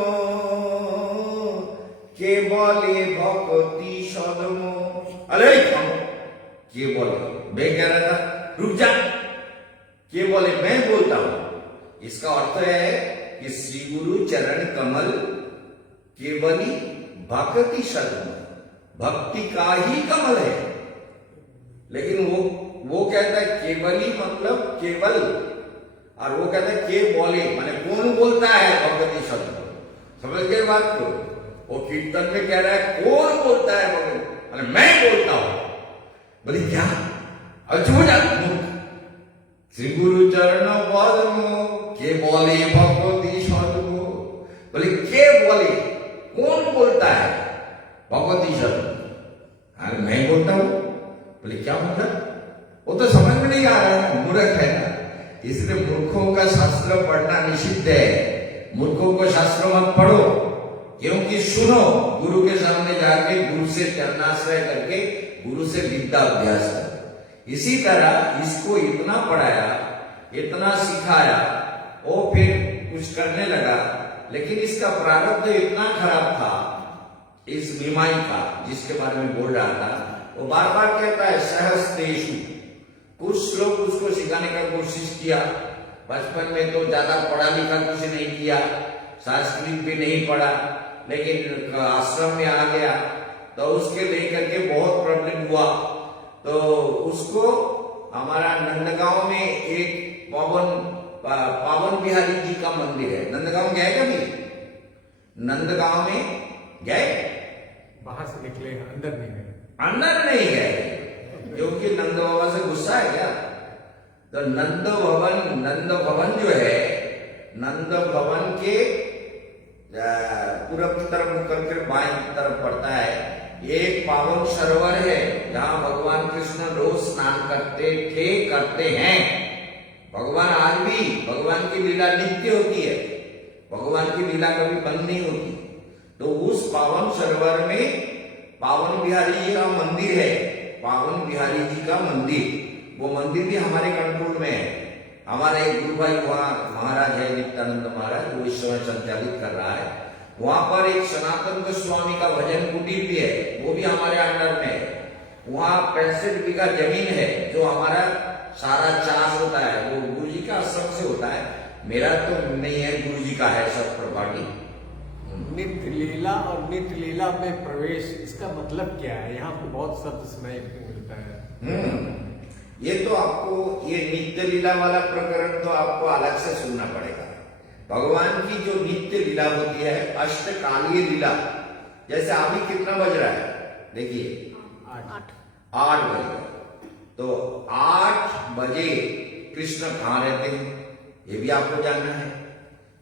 के बोले भक्ति सदमो। अरे के बोले, मैं कह रहा था रुक जा, के बोले मैं बोलता हूं। इसका अर्थ है कि श्री गुरु चरण कमल केवली भक्ति सदम, भक्ति का ही कमल है। लेकिन वो कहता है केवली मतलब केवल, और वो कहता है के बोले माने कौन बोलता है भगवती शब्द। समझ गए बात को? वो कीर्तन में कह रहा है कौन बोलता है भगवती, माने मैं बोलता हूं। बोले क्या अजूबा, श्री गुरु चरण पद्म के बोले भगवती शब्द। बोले के बोले, कौन बोलता है भगवती शब्द? अरे मैं बोलता हूं। बोले क्या मतलब? वो तो समझ में नहीं आ रहा है, मूर्ख है ना। इसलिए मूर्खों का शास्त्र पढ़ना निषिद्ध है। मूर्खों को शास्त्र मत पढ़ो, क्योंकि सुनो, गुरु के सामने जाके गुरु से चरणाश्रय करके गुरु से विद्या अभ्यास करो। इसी तरह इसको इतना पढ़ाया, इतना सिखाया, वो फिर कुछ करने लगा, लेकिन इसका प्रारब्ध इतना खराब था इस निमाई का, जिसके बारे में बोल रहा था। वो बार बार कहता है सहस्रेषु। कुछ श्लोक उसको सिखाने का कोशिश किया। बचपन में तो ज्यादा पढ़ा लिखा कुछ नहीं किया, संस्कृत भी नहीं पढ़ा, लेकिन आश्रम में आ गया तो उसके लेकर के बहुत प्रॉब्लम हुआ। तो उसको हमारा नंदगांव में एक पावन बिहारी जी का मंदिर है। नंदगांव गए कभी? नंदगांव में गए? बाहर से निकले, अंदर नहीं गए। अंदर नहीं गए क्योंकि नंद बाबा से गुस्सा है क्या? तो नंद भवन जो है, नंद भवन के पूरब की तरफ मुकर कर बाएं तरफ पड़ता है, एक पावन सरोवर है जहाँ भगवान कृष्ण रोज स्नान करते हैं। भगवान आज भी, भगवान की लीला नित्य होती है, भगवान की लीला कभी बंद नहीं होती। तो उस पावन सरोवर में पावन बिहारी जी का मंदिर है, पावन बिहारी जी का मंदिर, वो मंदिर भी हमारे कंट्रोल में है। हमारा एक गुरु भाई वहाँ महाराज है, नित्यानंद महाराज, वो इस समय संचालित कर रहा है। वहां पर एक सनातन गोस्वामी का भजन कुटीर भी है, वो भी हमारे अंडर में है। वहाँ 65 बीघा जमीन है, जो हमारा सारा चार्ज होता है वो गुरु जी का आश्रम से होता है। मेरा तो नहीं है, गुरु जी का है सब प्रॉपर्टी। नित्य लीला और नित्य लीला में प्रवेश, इसका मतलब क्या है? यहाँ पे बहुत शब्द सुनाई मिलता है। ये तो आपको, ये नित्य लीला वाला प्रकरण तो आपको अलग से सुनना पड़ेगा। भगवान की जो नित्य लीला होती है, अष्टकालीय लीला, जैसे अभी कितना बज रहा है, देखिए 8 बजे। तो 8 बजे कृष्ण कहाँ रहते हैं ये भी आपको जानना है।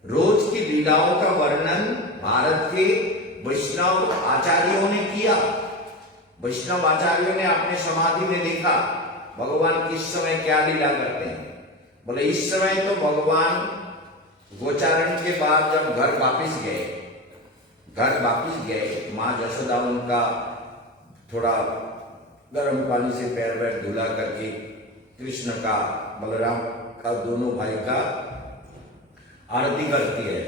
रोज की लीलाओं का वर्णन भारत के वैष्णव आचार्यों ने किया। वैष्णव आचार्यों ने अपने समाधि में देखा भगवान किस समय क्या लीला करते हैं। बोले इस समय तो भगवान गोचारण के बाद जब घर वापिस गए, माँ जशोदा उनका थोड़ा गर्म पानी से पैर वैर धुला करके कृष्ण का, बलराम का, दोनों भाई का आरती करती है।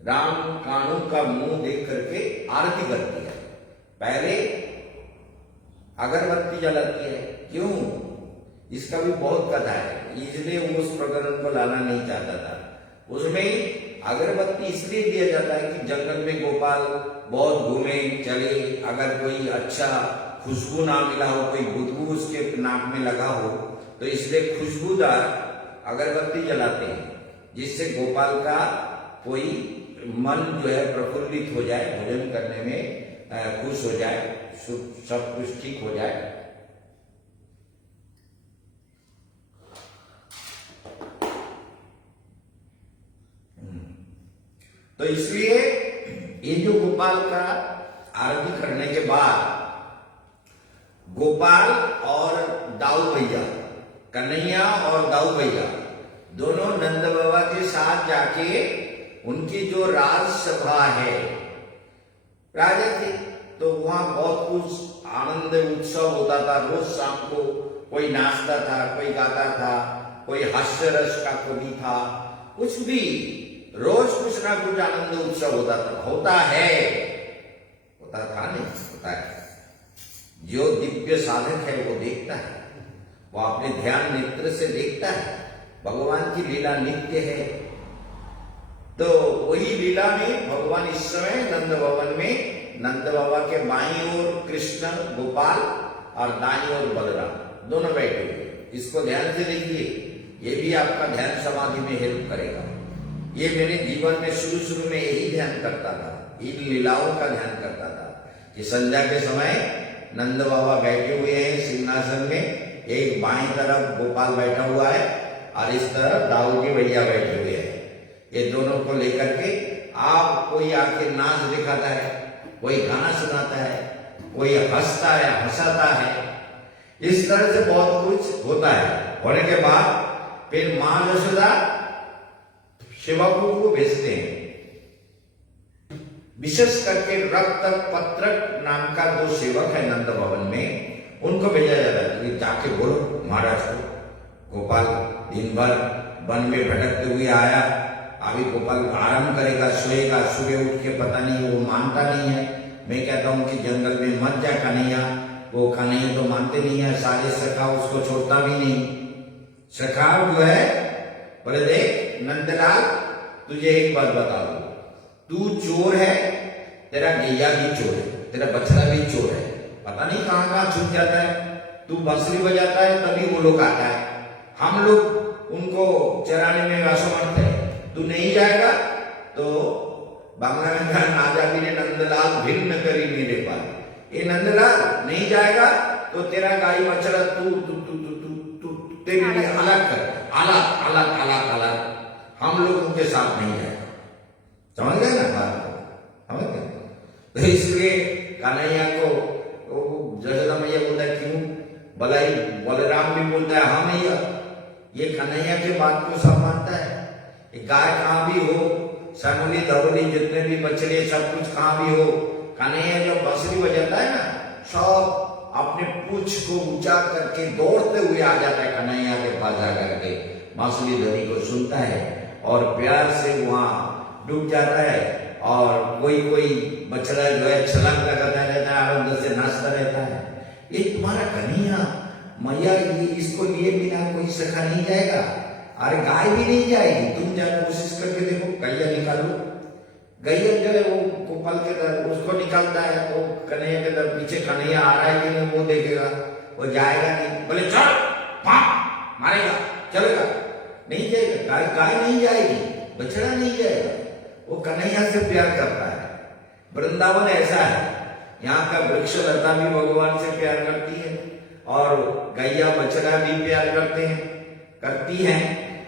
राम कानू का मुंह देख करके आरती करती है। पहले अगरबत्ती जलाती है। क्यों? इसका भी बहुत कथा है, इसलिए वो उस प्रकरण को लाना नहीं चाहता था। उसमें अगरबत्ती इसलिए दिया जाता है कि जंगल में गोपाल बहुत घूमे चले, अगर कोई अच्छा खुशबू ना मिला हो, कोई बदबू उसके नाक में लगा हो, तो इसलिए खुशबूदार अगरबत्ती जलाते हैं, जिससे गोपाल का कोई मन जो है प्रफुल्लित हो जाए, भोजन करने में खुश हो जाए, सब कुछ ठीक हो जाए। तो इसलिए ये जो गोपाल का आरती करने के बाद गोपाल और दाऊ भैया, कन्हैया और दाऊ भैया दोनों नंद बाबा के साथ जाके उनकी जो राजसभा है, राजा थे तो वहां बहुत कुछ आनंद उत्सव होता था। रोज शाम को कोई नाचता था, कोई गाता था, कोई हास्य रस का कवि था, कुछ भी, रोज कुछ ना कुछ आनंद उत्सव होता था, होता था नहीं, होता है। जो दिव्य साधक है वो देखता है, वो अपने ध्यान नेत्र से देखता है। भगवान की लीला नित्य है। तो वही लीला में भगवान इस समय नंद भवन में, नंद बाबा के बाईं ओर कृष्ण गोपाल और दाईं ओर बलराम दोनों बैठे हुए। इसको ध्यान से देखिए, ये भी आपका ध्यान समाधि में हेल्प करेगा। ये मेरे जीवन में शुरू में यही ध्यान करता था, इन लीलाओं का ध्यान करता था कि संध्या के समय नंद बाबा बैठे हुए हैं सिंहासन में, एक बाईं तरफ गोपाल बैठा हुआ है और इस तरफ दाऊ जी भैया बैठे हुए हैं। ये दोनों को लेकर के आप, कोई आके नाच दिखाता है, कोई गाना सुनाता है, कोई हंसता है, हंसाता है, इस तरह से बहुत कुछ होता है। होने के बाद फिर माँ यशोदा सेवकों को भेजते हैं, विशेष करके रक्त पत्रक नाम का जो सेवक है नंद भवन में, उनको भेजा जाता है कि जाके बोलो महाराज को, गोपाल दिन भर वन में भटकते हुए आया, अभी गोपाल आराम करेगा, सोएगा, सुबह उठ के पता नहीं, वो मानता नहीं है। मैं कहता हूँ कि जंगल में मत जा कन्हैया, वो कन्हैया तो मानते नहीं है, सारे सखा उसको छोड़ता भी नहीं। सखा जो है बोले देख नंदलाल, तुझे एक बात बता दूं, तू चोर है, तेरा गैया भी चोर है, तेरा बछड़ा भी चोर है, पता नहीं कहाँ कहाँ छुप जाता है। तू बांसुरी बजाता है तभी वो लोग आता है, हम लोग उनको चराने में असमर्थ है। तू नहीं जाएगा तो बांग्ला में कहा नाजा भी नंदलाल भिन्न करी मेरे पास, ये नंदलाल नहीं जाएगा तो तेरा गाय बछड़ा तू तेरे लिए अलग कर, अलग अलग अलग अलग, हम लोग उनके साथ नहीं जाएगा। समझ गए ना बात को? समझ गए? तो इसलिए कन्हैया को जशोदा मैया बोलता है क्यों, भलाई बलराम भी बोलता है हाँ मैया। ये कन्हैया के बात को सब मानता है। गाय कहाँ भी हो, सनोली धवली जितने भी बछड़े सब कुछ कहाँ भी हो, कन्हैया जब बांसुरी बजाता है ना, सब अपने पूंछ को ऊंचा करके दौड़ते हुए आ जाता है कन्हैया के पास जाकर के, बांसुरी ध्वनि को सुनता है और प्यार से वहां डूब जाता है। और कोई कोई बछड़ा जो है छलांग लगाता रहता है, आनंद से नाचता रहता है। ये तुम्हारा कन्हैया मैया, ये इसको लिए बिना कोई सखा नहीं जाएगा। अरे गाय भी नहीं जाएगी, तुम जाए कोशिश करके देखो, गैया निकालो। गैया जो है वो गोपाल के दर उसको निकालता है, तो कन्हैया के दर पीछे कन्हैया आ रहा है कि नहीं वो देखेगा, वो जाएगा नहीं। बोले चल मारेगा, चलेगा नहीं जाएगा, गाय नहीं जाएगी, बछड़ा नहीं जाएगा। वो कन्हैया से प्यार करता है। वृंदावन ऐसा है, यहाँ का वृक्ष लता भी भगवान से प्यार करती है और गैया बछड़ा भी प्यार करती हैं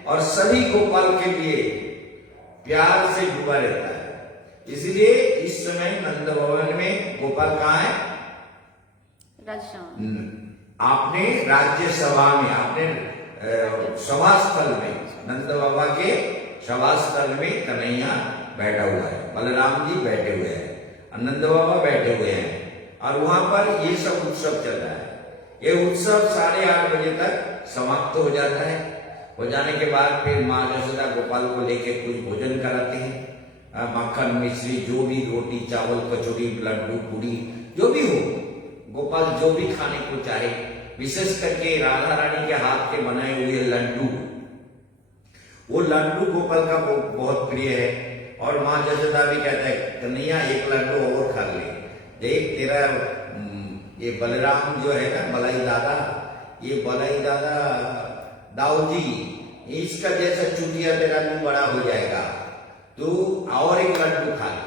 और सभी गोपाल के लिए प्यार से डूबा रहता है। इसलिए इस समय नंद भवन में गोपाल कहाँ है? आपने राज्य सभा में, आपने सभा स्थल में, नंद बाबा के सभा स्थल में कन्हैया बैठा हुआ है, बलराम जी बैठे हुए हैं, नंद बाबा बैठे हुए हैं और वहां पर ये सब उत्सव चल रहा है। ये उत्सव 8:30 बजे तक समाप्त हो जाता है। हो जाने के बाद फिर माँ यशोदा गोपाल को लेके कुछ भोजन कराते हैं, मक्खन मिश्री जो भी, रोटी चावल कचौड़ी लड्डू पूड़ी जो भी हो, गोपाल जो भी खाने को चाहे, विशेष करके राधा रानी के हाथ के बनाए हुए लड्डू, वो लड्डू गोपाल का बहुत प्रिय है। और माँ यशोदा भी कहता है कन्हैया एक लड्डू और खा ले, देख तेरा ये बलराम जो है ना, बलाई दादा, ये बलाई दादा दाऊ जी, इसका जैसा चुटिया तेरा मुंह बड़ा हो जाएगा, तू और एक लड्डू खा ले।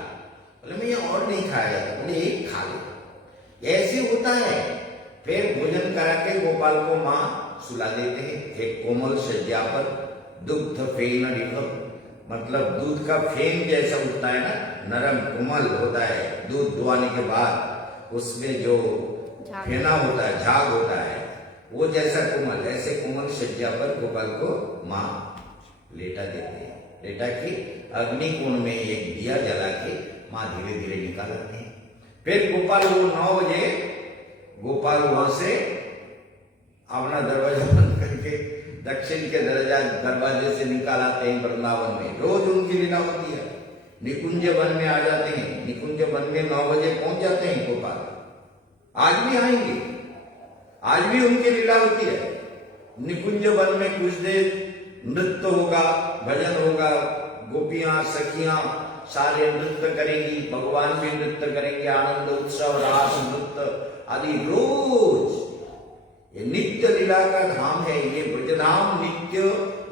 बोले मैं ये और नहीं खाया जाता, बोले एक खा ले। ऐसे होता है। फिर भोजन करा के गोपाल को माँ सुला देते हैं एक कोमल शैया पर, दुग्ध फेन निभव, मतलब दूध का फेन जैसा उठता है ना, नरम कोमल होता है दूध दुआने के बाद, उसमें जो फेना होता है, झाग होता है, वो जैसा कोमल, ऐसे कोमल शैया पर गोपाल को माँ लेटा देते हैं। लेटा के अग्निकुंड में एक दिया जला के माँ धीरे धीरे निकाल आते हैं। फिर गोपाल वो 9 बजे गोपाल वहां से अपना दरवाजा बंद करके दक्षिण के दरवाजे से निकाल आते हैं वृंदावन में। रोज उनकी लीला होती है। निकुंज वन में आ जाते हैं, निकुंज वन में 9 बजे पहुंच जाते हैं गोपाल। आज भी आएंगे, आज भी उनकी लीला होती है। निकुंज वन में कुछ देर नृत्य होगा, भजन होगा, गोपियां सखियां सारे नृत्य करेंगी, भगवान भी नृत्य करेंगे, आनंद उत्सव रास नृत्य आदि रोज। ये नित्य लीला का धाम है, ये ब्रजधाम नित्य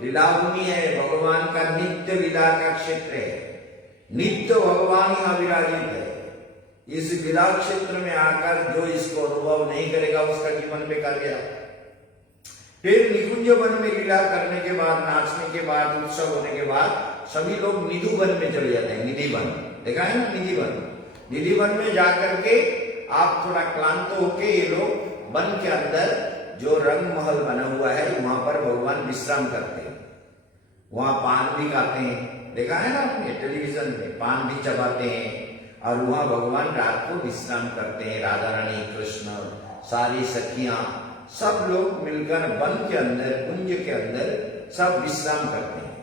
लीलाभूमि है, भगवान का नित्य लीला का क्षेत्र है। नित्य भगवान यहाँ विराजित है। इस लीला क्षेत्र में आकर जो इसको अनुभव नहीं करेगा उसका जीवन बेकार गया। फिर निकुंज वन में लीला करने के बाद, नाचने के बाद, उत्सव होने के बाद सभी लोग निधि वन में चले जाते हैं। निधि वन देखा है ना, निधि वन। निधि वन में जाकर के आप थोड़ा क्लांत होके, ये लोग वन के अंदर जो रंग महल बना हुआ है वहां पर भगवान विश्राम करते हैं। वहां पान भी खाते हैं, देखा है ना आपने टेलीविजन में, पान भी चबाते हैं और वहां भगवान रात को विश्राम करते हैं। राधा रानी, कृष्ण, सारी सखियां, सब लोग मिलकर वन के अंदर, कुंज के अंदर सब विश्राम करते हैं।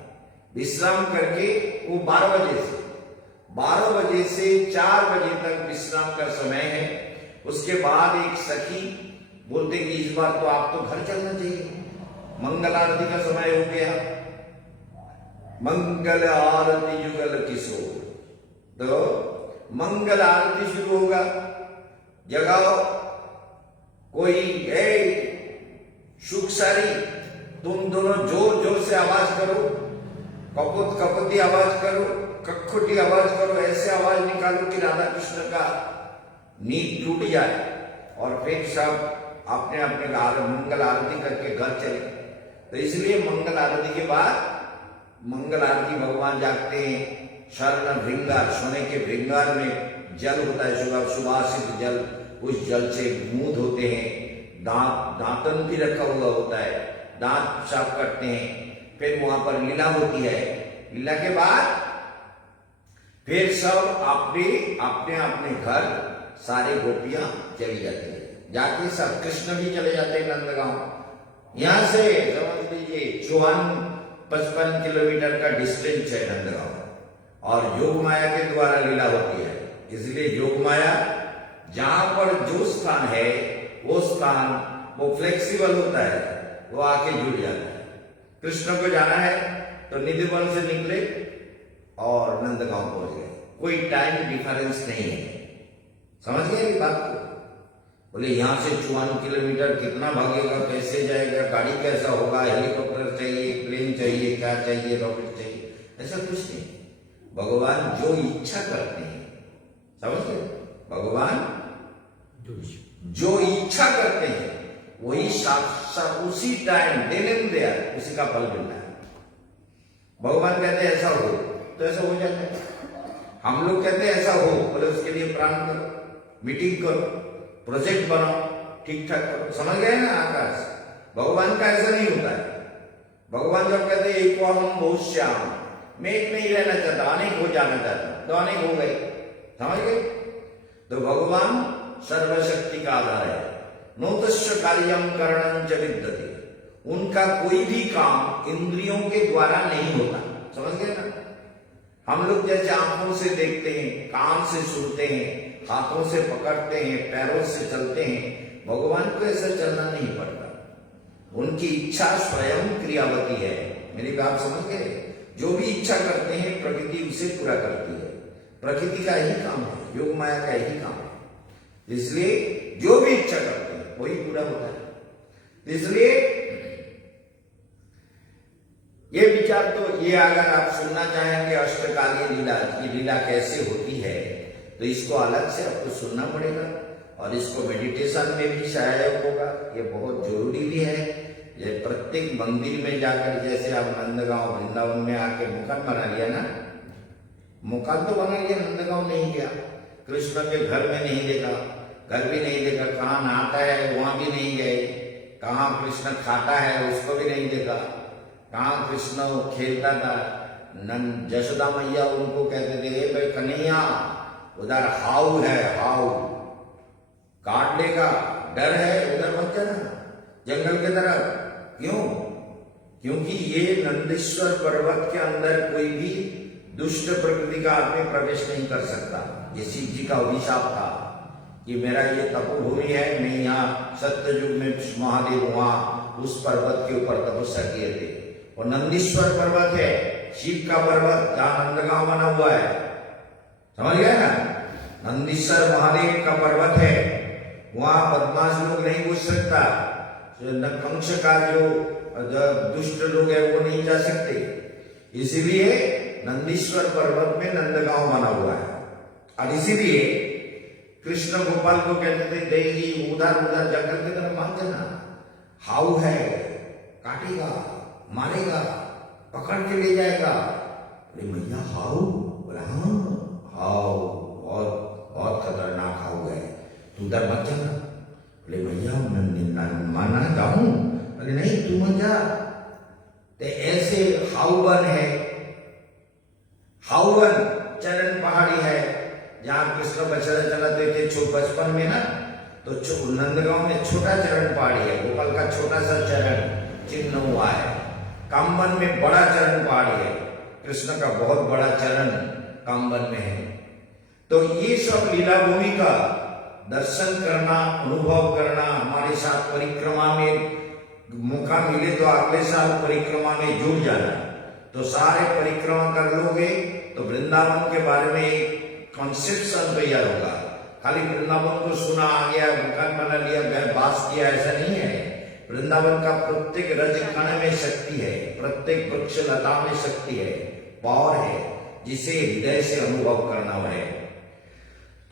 विश्राम करके वो 12 बजे से 4 बजे तक विश्राम का समय है। उसके बाद एक सखी बोलते कि इस बार तो आप तो घर चलना चाहिए, मंगल आरती का समय हो गया। मंगल आरती युगल किशोर, तो मंगल आरती शुरू होगा। जगाओ कोई, सुख सारी, तुम दोनों जोर जोर से आवाज करो, कपोत कपोती आवाज करो, कखोटी आवाज करो, ऐसे आवाज निकालो कि राधा कृष्ण का नींद टूट जाए। और फिर सब अपने अपने मंगल आरती करके घर चले। तो इसलिए मंगल आरती के बाद, मंगल आरती भगवान जागते हैं, स्वर्ण भृंगार, सोने के भृंगार में जल होता है, सुवासित जल, उस जल से मुंह धोते हैं, दांतन भी रखा हुआ होता है, दांत साफ करते हैं। फिर वहां पर लीला होती है। लीला के बाद फिर सब अपने घर सारे गोपियां चली जाती है, जाके सब कृष्ण भी चले जाते हैं नंदगांव। यहां से समझ लीजिए 54-55 किलोमीटर का डिस्टेंस है नंदगांव, और योग माया के द्वारा लीला होती है। इसलिए योग माया जहां पर जो स्थान है वो स्थान वो फ्लेक्सिबल होता है, वो आके जुड़ जाता है। कृष्ण को जाना है तो निधिवन से निकले और नंदगांव पहुंच गए, कोई टाइम डिफरेंस नहीं है। समझ गए बात को? बोले यहां से 54 किलोमीटर कितना भागेगा, कैसे जाएगा, गाड़ी कैसा होगा, हेलीकॉप्टर चाहिए, प्लेन चाहिए, क्या चाहिए, रॉकेट चाहिए, ऐसा कुछ नहीं। भगवान जो इच्छा करते हैं, समझ गए, भगवान जो इच्छा करते हैं वही साक्षात उसी टाइम देन देयर उसी का फल मिलता है। भगवान कहते हैं ऐसा हो तो ऐसा हो जाता है। हम लोग कहते हैं ऐसा हो, बोले उसके लिए प्लान करो, मीटिंग करो, प्रोजेक्ट बनाओ, ठीक ठाक करो। समझ गए ना आकाश? भगवान का ऐसा नहीं होता है। भगवान जब कहते हैं एक हम बहुत श्याम, मैं एक नहीं रहना चाहता, अनेक हो जाना चाहता, तो अनेक हो गए। समझ गए? तो भगवान सर्वशक्ति का आधार है। नोतस्य कार्यम करणं च विद्यते, उनका कोई भी काम इंद्रियों के द्वारा नहीं होता। समझ गए ना? हम लोग जैसे आंखों से देखते हैं, कान से सुनते हैं, हाथों से पकड़ते हैं, पैरों से चलते हैं, भगवान को ऐसा चलना नहीं पड़ता। उनकी इच्छा स्वयं क्रियावती है। मेरी बात समझ गए? जो भी इच्छा करते हैं प्रकृति उसे पूरा करती है। प्रकृति का यही काम है, योग माया का यही काम है। इसलिए जो भी इच्छा करते हैं वही पूरा होता है। इसलिए ये विचार तो ये अगर आप सुनना चाहेंगे अष्टकालीय लीला की लीला कैसे होती है तो इसको अलग से आपको सुनना पड़ेगा, और इसको मेडिटेशन में भी सहायक होगा। ये बहुत जरूरी भी है। ये प्रत्येक मंदिर में जाकर, जैसे आप नंदगांव वृंदावन में आके मुकाम बना लिया ना, मुकाम तो बना लिया, नंदगांव नहीं गया, कृष्ण के घर में नहीं देखा, घर भी नहीं देखा, कहाँ नहाता है वहां भी नहीं गए, कहाँ कृष्ण खाता है उसको भी नहीं देखा, कहाँ कृष्ण खेलता था। जशोदा मैया उनको कहते थे भाई कन्हैया उधर हाउ है, हाउ काट लेगा, डर है, उधर मत जाना जंगल की तरफ। क्यों? क्योंकि ये नंदीश्वर पर्वत के अंदर कोई भी दुष्ट प्रकृति का आदमी प्रवेश नहीं कर सकता। ये शिव जी का अभिशाप था कि मेरा ये तपोभूमि है, मैं यहाँ सत्ययुग में महादेव वहां उस पर्वत के ऊपर तपस्या किए थे। और नंदीश्वर पर्वत है, शिव का पर्वत, जहां नंदगांव बना हुआ है। समझ गए ना? नंदीश्वर महादेव का पर्वत है, वहां बदमाश लोग नहीं घुस सकता, नपुंस का जो दुष्ट लोग है वो नहीं जा सकते। इसीलिए नंदीश्वर पर्वत में नंदगांव बना हुआ है। और इसीलिए कृष्ण गोपाल को कहते थे देही उधर उधर जंगल की तरफ मत जाना, हाउ है, काटेगा, मारेगा, पकड़ के ले जाएगा। अरे मैया हाउ? बोला हाँ हाउ बहुत बहुत खतरनाक हाउ है, तू उधर मत जाना। बोले भैया माना जाऊं? अरे नहीं तू मत जा। तो ऐसे हाउवन है, हाउवन चरण पहाड़ी है जहां कृष्ण बछड़ा चलाते थे बचपन में ना, तो नंदगांव में छोटा चरण पहाड़ी है, गोपाल का छोटा सा चरण चिन्ह हुआ है। कामवन में बड़ा चरण पहाड़ी है, कृष्ण का बहुत बड़ा चरण कामवन में है। तो ये सब लीला भूमि का दर्शन करना, अनुभव करना, हमारे साथ परिक्रमा में मौका मिले तो अगले साल परिक्रमा में जुड़ जाना। तो सारे परिक्रमा कर लोगे तो वृंदावन के बारे में एक कॉन्सेप्शन तैयार होगा। खाली वृंदावन को सुना आ गया, मकान बना लिया, घर बास किया, ऐसा नहीं है। वृंदावन का प्रत्येक रज कण में शक्ति है, प्रत्येक वृक्ष लता में शक्ति है, पावर है, जिसे हृदय से अनुभव करना है।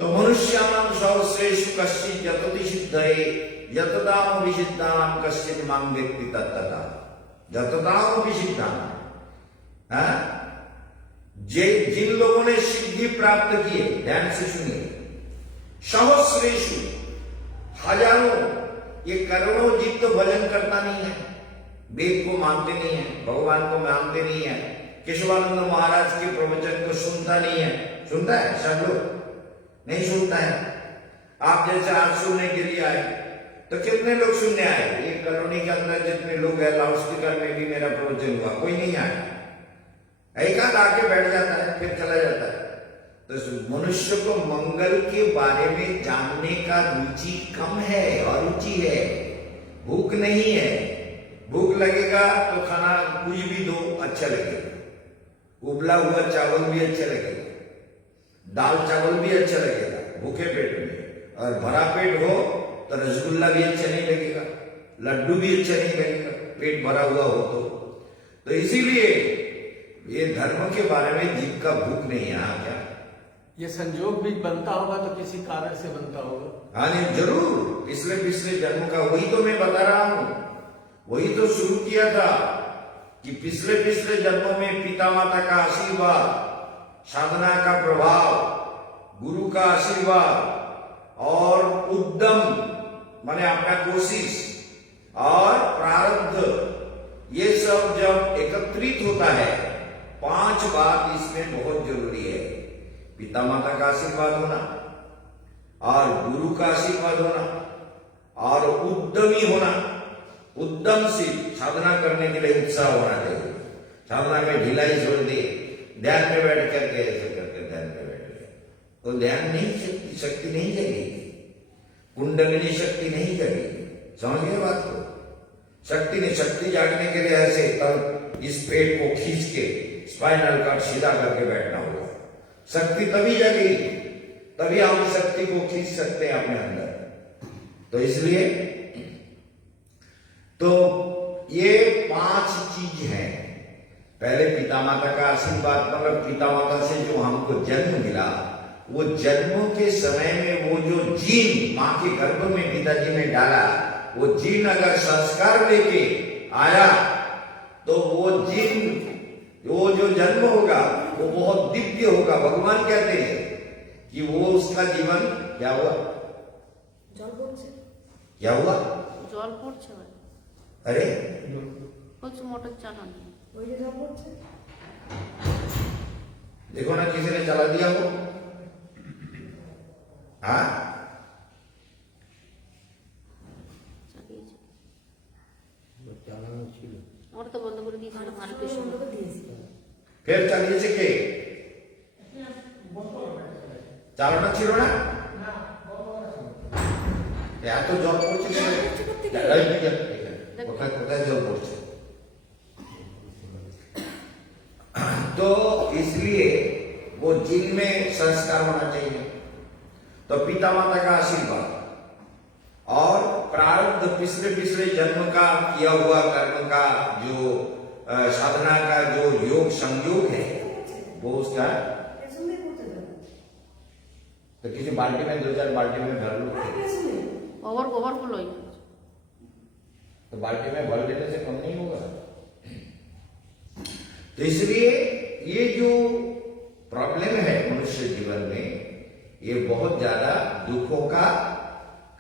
तो मनुष्याणां सर्वश्रेष्ठ कश्चित् यतति सिद्धये यतताम विसिद्धानां कश्चित् मां वेत्ति तत्तथा। यतताम विसिद्धानां, जिन लोगों ने सिद्धि प्राप्त की है, ध्यान से सुनिए, सहस्रेशु हजारों, ये करोड़ों जीव तो भजन करता नहीं है, वेद को मानते नहीं है, भगवान को मानते नहीं है, केशवानंद महाराज के प्रवचन को सुनता नहीं है। सुनता है सब लोग? नहीं सुनता है। आप जैसे आज सुनने के लिए आए तो कितने लोग सुनने आए? ये कॉलोनी के अंदर जितने लोग हैं, लाउड स्पीकर में भी मेरा प्रवचन हुआ, कोई नहीं आया। एक आध आके बैठ जाता है फिर चला जाता है। तो मनुष्य को मंगल के बारे में जानने का रुचि कम है, अरुचि है, भूख नहीं है। भूख लगेगा तो खाना कुछ भी दो अच्छा लगेगा, उबला हुआ चावल भी अच्छा लगेगा, दाल चावल भी अच्छा लगेगा भूखे पेट में, और भरा पेट हो तो रसगुल्ला भी अच्छा नहीं लगेगा, लड्डू भी अच्छा नहीं लगेगा, पेट भरा हुआ हो तो इसीलिए ये धर्म के बारे में जीव का भूख नहीं है। हाँ, क्या ये संजोग भी बनता होगा तो किसी कारण से बनता होगा। हाँ नहीं, जरूर पिछले जन्म का, वही तो मैं बता रहा हूं, वही तो शुरू किया था कि पिछले जन्मों में पिता माता का आशीर्वाद, साधना का प्रभाव, गुरु का आशीर्वाद और उद्यम माने अपना कोशिश और प्रारब्ध, ये सब जब एकत्रित होता है, 5 बात इसमें बहुत जरूरी है। पिता माता का आशीर्वाद होना और गुरु का आशीर्वाद होना और उद्यमी होना, उद्यमशील, साधना करने के लिए उत्साह होना चाहिए। साधना में ढिलाई छोड़ दी, ध्यान में बैठ करके ऐसे करके ध्यान में बैठ गए तो ध्यान नहीं, शक्ति नहीं जगेगी, कुंडलिनी शक्ति नहीं जगेगी। समझिए बात को? शक्ति जागने के लिए ऐसे तब इस पेट को खींच के स्पाइनल कॉर्ड सीधा करके बैठना होगा। शक्ति तभी जगेगी, तभी हम शक्ति को खींच सकते हैं अपने अंदर। तो इसलिए तो ये 5 चीज हैं। पहले पिता माता का आशीर्वाद, मतलब पिता माता से जो हमको जन्म मिला, वो जन्म के समय में वो जो जीन माँ के गर्भ में पिताजी ने डाला, वो जीन अगर संस्कार लेके आया तो वो जीन, वो जो जन्म होगा वो बहुत दिव्य होगा। भगवान कहते हैं कि वो उसका जीवन क्या हुआ? क्या हुआ? জল পড়ছে ভাই, अरे বলছে মোটর চালানো। ওই যে জল পড়ছে, देखो ना किसी ने चला दिया वो। हाँ, চালিয়েছে। আমরা তো বন্ধ করে দিয়েছিলাম আরেকটু সময়। फिर চালিয়েছে কে? চালানো ছিল না? এত জল পড়ছে কোথায় কোথায় জল পড়ছে? तो इसलिए वो जीन में संस्कार होना चाहिए। तो पिता माता का आशीर्वाद और प्रारब्ध, पिछले जन्म का किया हुआ कर्म का जो साधना का जो योग संयोग है, वो उसका तो किसी बाल्टी में 2-4 बाल्टी में भर लो, ওভারফ্লো হয়ে যাচ্ছে। तो बाल्टी में भर देने से कम नहीं होगा। तो इसलिए ये जो प्रॉब्लम है मनुष्य जीवन में, ये बहुत ज्यादा दुखों का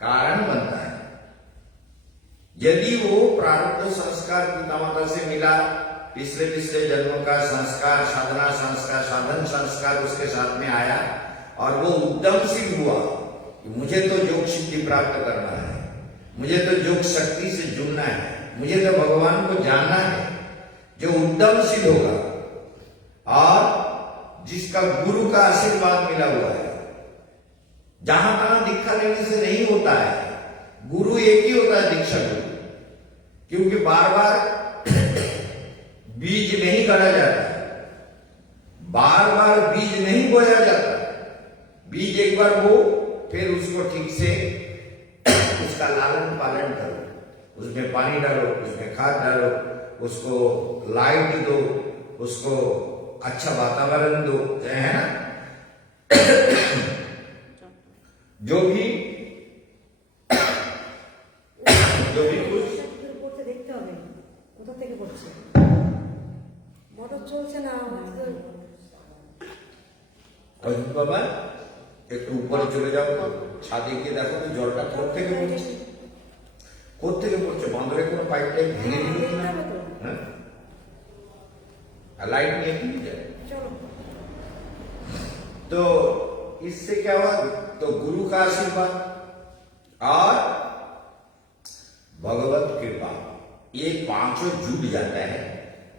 कारण बनता है। यदि वो प्रारब्ध संस्कार पिता माता से मिला, पिछले जन्मों का संस्कार, साधना संस्कार, साधन संस्कार उसके साथ में आया और वो उद्यमशील हुआ कि मुझे तो योग सिद्धि प्राप्त करना है, मुझे तो योग शक्ति से जुड़ना है, मुझे तो भगवान को जानना है। जो उद्यमशील होगा और जिसका गुरु का आशीर्वाद मिला हुआ है, जहां तहां दीक्षा लेने से नहीं होता है। गुरु एक ही होता है, दीक्षा गुरु, क्योंकि बार बार बीज नहीं गड़ा जाता, बार बार बीज नहीं बोया जाता। बीज एक बार बो, फिर उसको ठीक से उसका लालन पालन करो, उसमें पानी डालो, उसमें खाद डालो, उसको लाइट दो, उसको अच्छा वातावरण दो, है ना। जो भी कुछ দেখতে হবে কোথা থেকে পড়ছে। মোটর চলছে না, और बाबा একটু উপরে চলে যাও, ছাদে গিয়ে দেখো তো জলটা কোত্থেকে পড়ছে, বাঁধরে কোনো পাইপ লাইন ভেঙে দিল কিনা, হ্যাঁ, लाइट नहीं की जाए। तो इससे क्या हुआ, तो गुरु का आशीर्वाद और भगवत कृपा, ये पांचों जुट जाता है,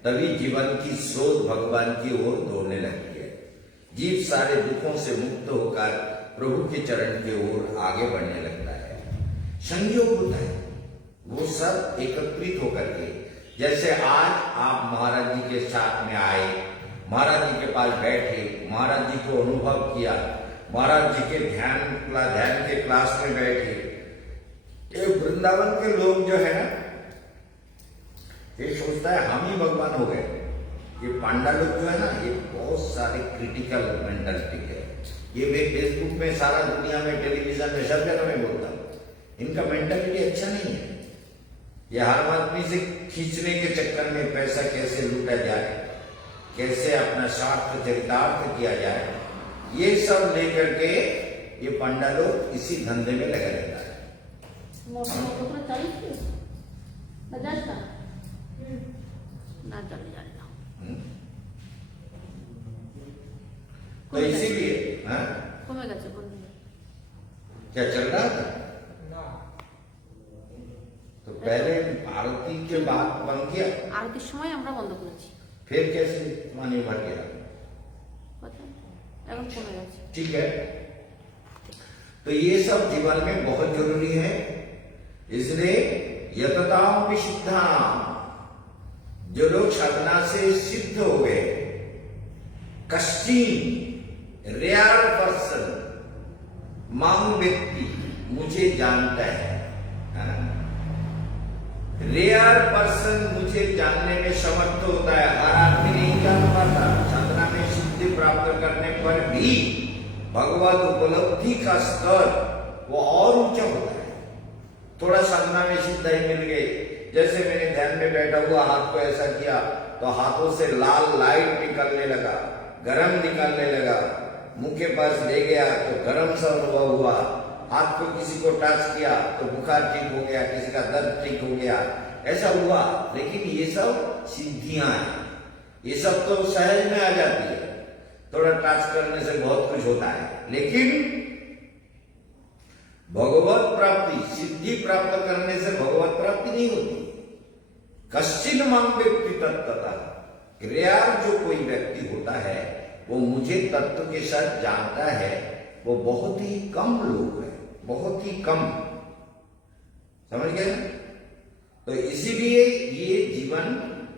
तभी जीवन की स्रोत भगवान की ओर दौड़ने लगती है। जीव सारे दुखों से मुक्त होकर प्रभु के चरण की ओर आगे बढ़ने लगता है। संयोग होता है, वो सब एकत्रित होकर के, जैसे आज आप महाराज जी के साथ में आए, महाराज जी के पास बैठे, महाराज जी को अनुभव किया, महाराज जी के ध्यान के क्लास में बैठे, ये वृंदावन के लोग जो है ना, ये सोचता है हम ही भगवान हो गए। ये पांडा लोग जो है ना, ये बहुत सारे क्रिटिकल मेंटालिटी है। ये मैं फेसबुक में, सारा दुनिया में, टेलीविजन में, सब जगह में बोलता हूँ, इनका मेंटालिटी अच्छा नहीं है। ये हर आदमी से खींचने के चक्कर में पैसा कैसे लूटा जाए, कैसे अपना स्वार्थ चरितार्थ किया जाए, ये सब लेकर के ये पंडा लोग इसी धंधे में लगा रहता है। तो इसीलिए क्या चल रहा था, तो पहले आरती के बाद बंद किया, आरतीर समय আমরা বন্ধ করেছি, फिर कैसे मानी भर गया, এখন কমে গেছে। ठीक है। तो ये सब जीवन में बहुत जरूरी है, इसलिए यतताम विशुद्धाम, जो लोग साधना से सिद्ध हो गए, कश्चिन रेयर पर्सन, मांग व्यक्ति मुझे जानता है, रेयर पर्सन मुझे जानने में समर्थ होता है। हर आदमी नहीं जान पाता। साधना में सिद्धि प्राप्त करने पर भी भगवत उपलब्धि का स्तर वो और ऊंचा होता है। थोड़ा साधना में सिद्धि मिल गई, जैसे मैंने ध्यान में बैठा हुआ हाथ को ऐसा किया तो हाथों से लाल लाइट निकलने लगा, गरम निकलने लगा, मुंह के पास ले गया तो गरम सा अनुभव हुआ, हाथ को किसी को टच किया तो बुखार ठीक हो गया, किसी का दर्द ठीक हो गया, ऐसा हुआ। लेकिन ये सब सिद्धियां हैं, ये सब तो सहज में आ जाती है, थोड़ा टच करने से बहुत कुछ होता है। लेकिन भगवत प्राप्ति, सिद्धि प्राप्त करने से भगवत प्राप्ति नहीं होती। कश्चिन मांग व्यक्ति तत्वता, रेयर जो कोई व्यक्ति होता है वो मुझे तत्व के साथ जानता है, वो बहुत ही कम लोग हैं, बहुत ही कम, समझ गए ना। तो इसीलिए ये जीवन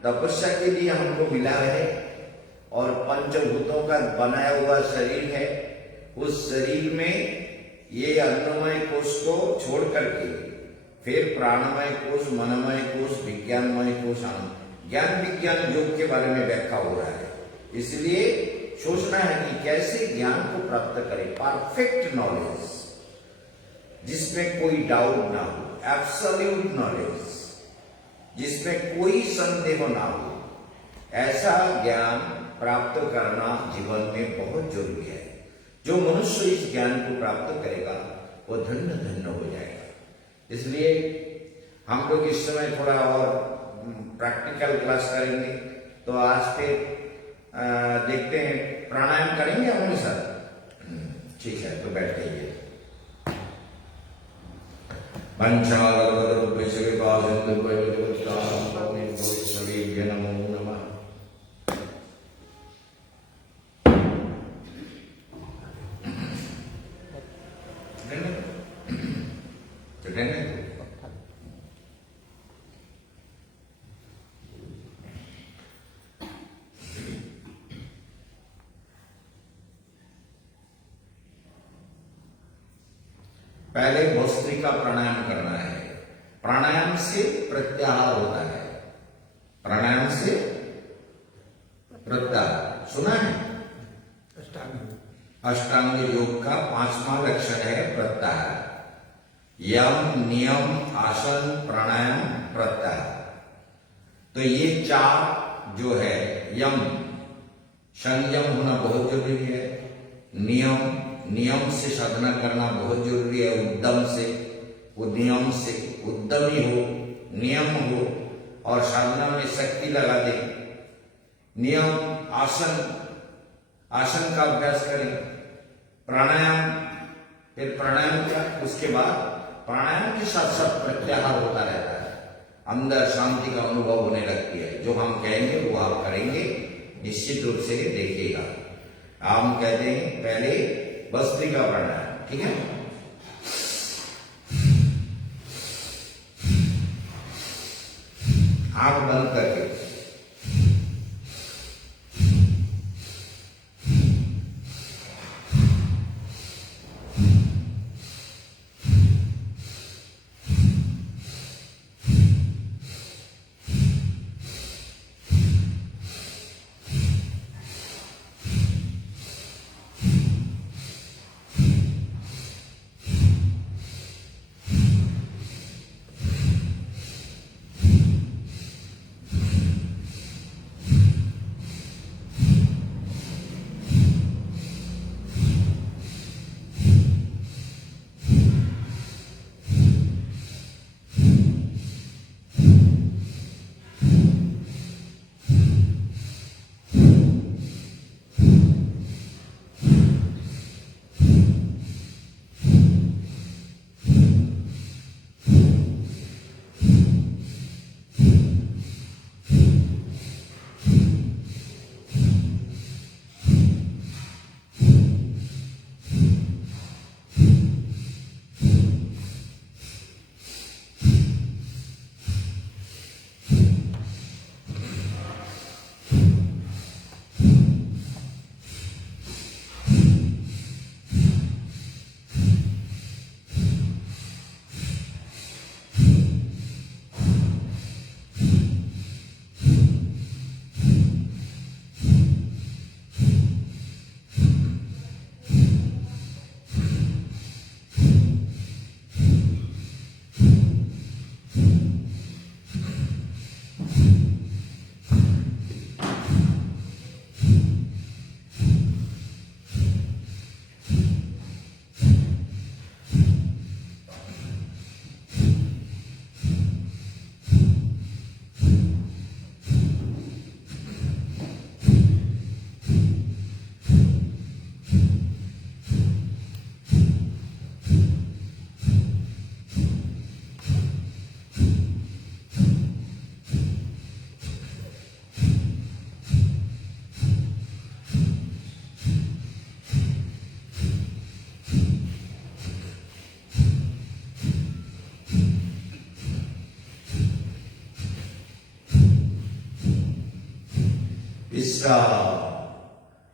तपस्या के लिए हमको मिला है, और पंचभूतों का बनाया हुआ शरीर है, उस शरीर में ये अन्नमय कोश को छोड़ करके फिर प्राणमय कोश, मनमय कोश, विज्ञानमय कोश, ज्ञान विज्ञान योग के बारे में व्याख्या हो रहा है। इसलिए सोचना है कि कैसे ज्ञान को प्राप्त करें, परफेक्ट नॉलेज जिसमें कोई डाउट ना हो, एब्सोल्यूट नॉलेज जिसमें कोई संदेह ना हो, ऐसा ज्ञान प्राप्त करना जीवन में बहुत जरूरी है। जो मनुष्य इस ज्ञान को प्राप्त करेगा वो धन्य धन्य हो जाएगा। इसलिए हम लोग इस समय थोड़ा और प्रैक्टिकल क्लास करेंगे। तो आज फिर देखते हैं, प्राणायाम करेंगे हमारे साथ, ठीक है, तो बैठ जाइए। नमो नमः। पहले भस्त्रिका प्राणायाम करना है। प्राणायाम से प्रत्याहार होता है, प्राणायाम से प्रत्याहार सुना है। अष्टांग योग का 5वां लक्षण है प्रत्याहार। यम, नियम, आसन, प्राणायाम, प्रत्याहार। तो ये 4 जो है, यम संयम होना बहुत जरूरी है, नियम नियम से साधना करना बहुत जरूरी है, उद्यम से, नियम से, उद्यमी हो, नियम हो और साधना में शक्ति लगा दे। नियम आसन का अभ्यास करें, प्राणायाम, फिर प्राणायाम का, उसके बाद प्राणायाम के साथ साथ प्रत्याहार होता रहता है, अंदर शांति का अनुभव होने लगती है। जो हम कहेंगे वो आप करेंगे, निश्चित रूप से देखिएगा। हम कहते हैं पहले भस्त्रिका प्राणायाम, ठीक है। आंख बंद करके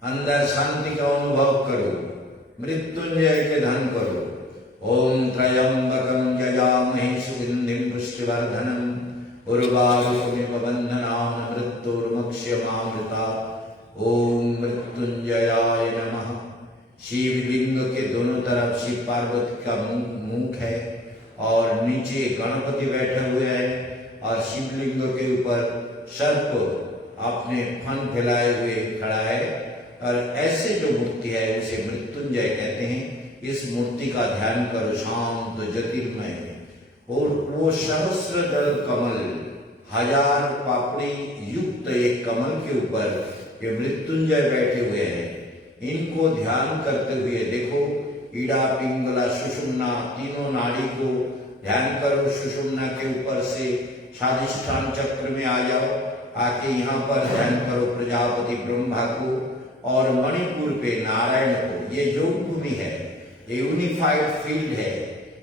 अंदर शांति का अनुभव करो, मृत्युंजय के ध्यान करो। ओम त्र्यंबकं यजामहे सुगंधिं पुष्टिवर्धनम् उर्वारुकमिव बन्धनान् मृत्युर्मुक्षयमामृतात्। ओम मृत्युंजयाय नमः। शिवलिंग के दोनों तरफ शिव पार्वती का मुख है और नीचे गणपति बैठे हुए हैं और शिवलिंग के ऊपर सर्प अपने फन फैलाए हुए खड़ा है और ऐसे जो मूर्ति है उसे मृत्युंजय कहते हैं। इस मूर्ति का ध्यान करो, शांत ज्योतिर्मय, और वो सहस्र दल कमल, 1000 पापड़ी युक्त एक कमल के ऊपर ये मृत्युंजय बैठे हुए हैं। इनको ध्यान करते हुए देखो, ईड़ा पिंगला सुषुम्ना तीनों नाड़ी को ध्यान करो। सुषुम्ना के ऊपर से स्वाधिष्ठान चक्र में आ जाओ, आके यहाँ पर ध्यान करो प्रजापति ब्रह्मा को और मणिपुर पे नारायण को। ये योग भूमि है, ये यूनिफाइड फील्ड है,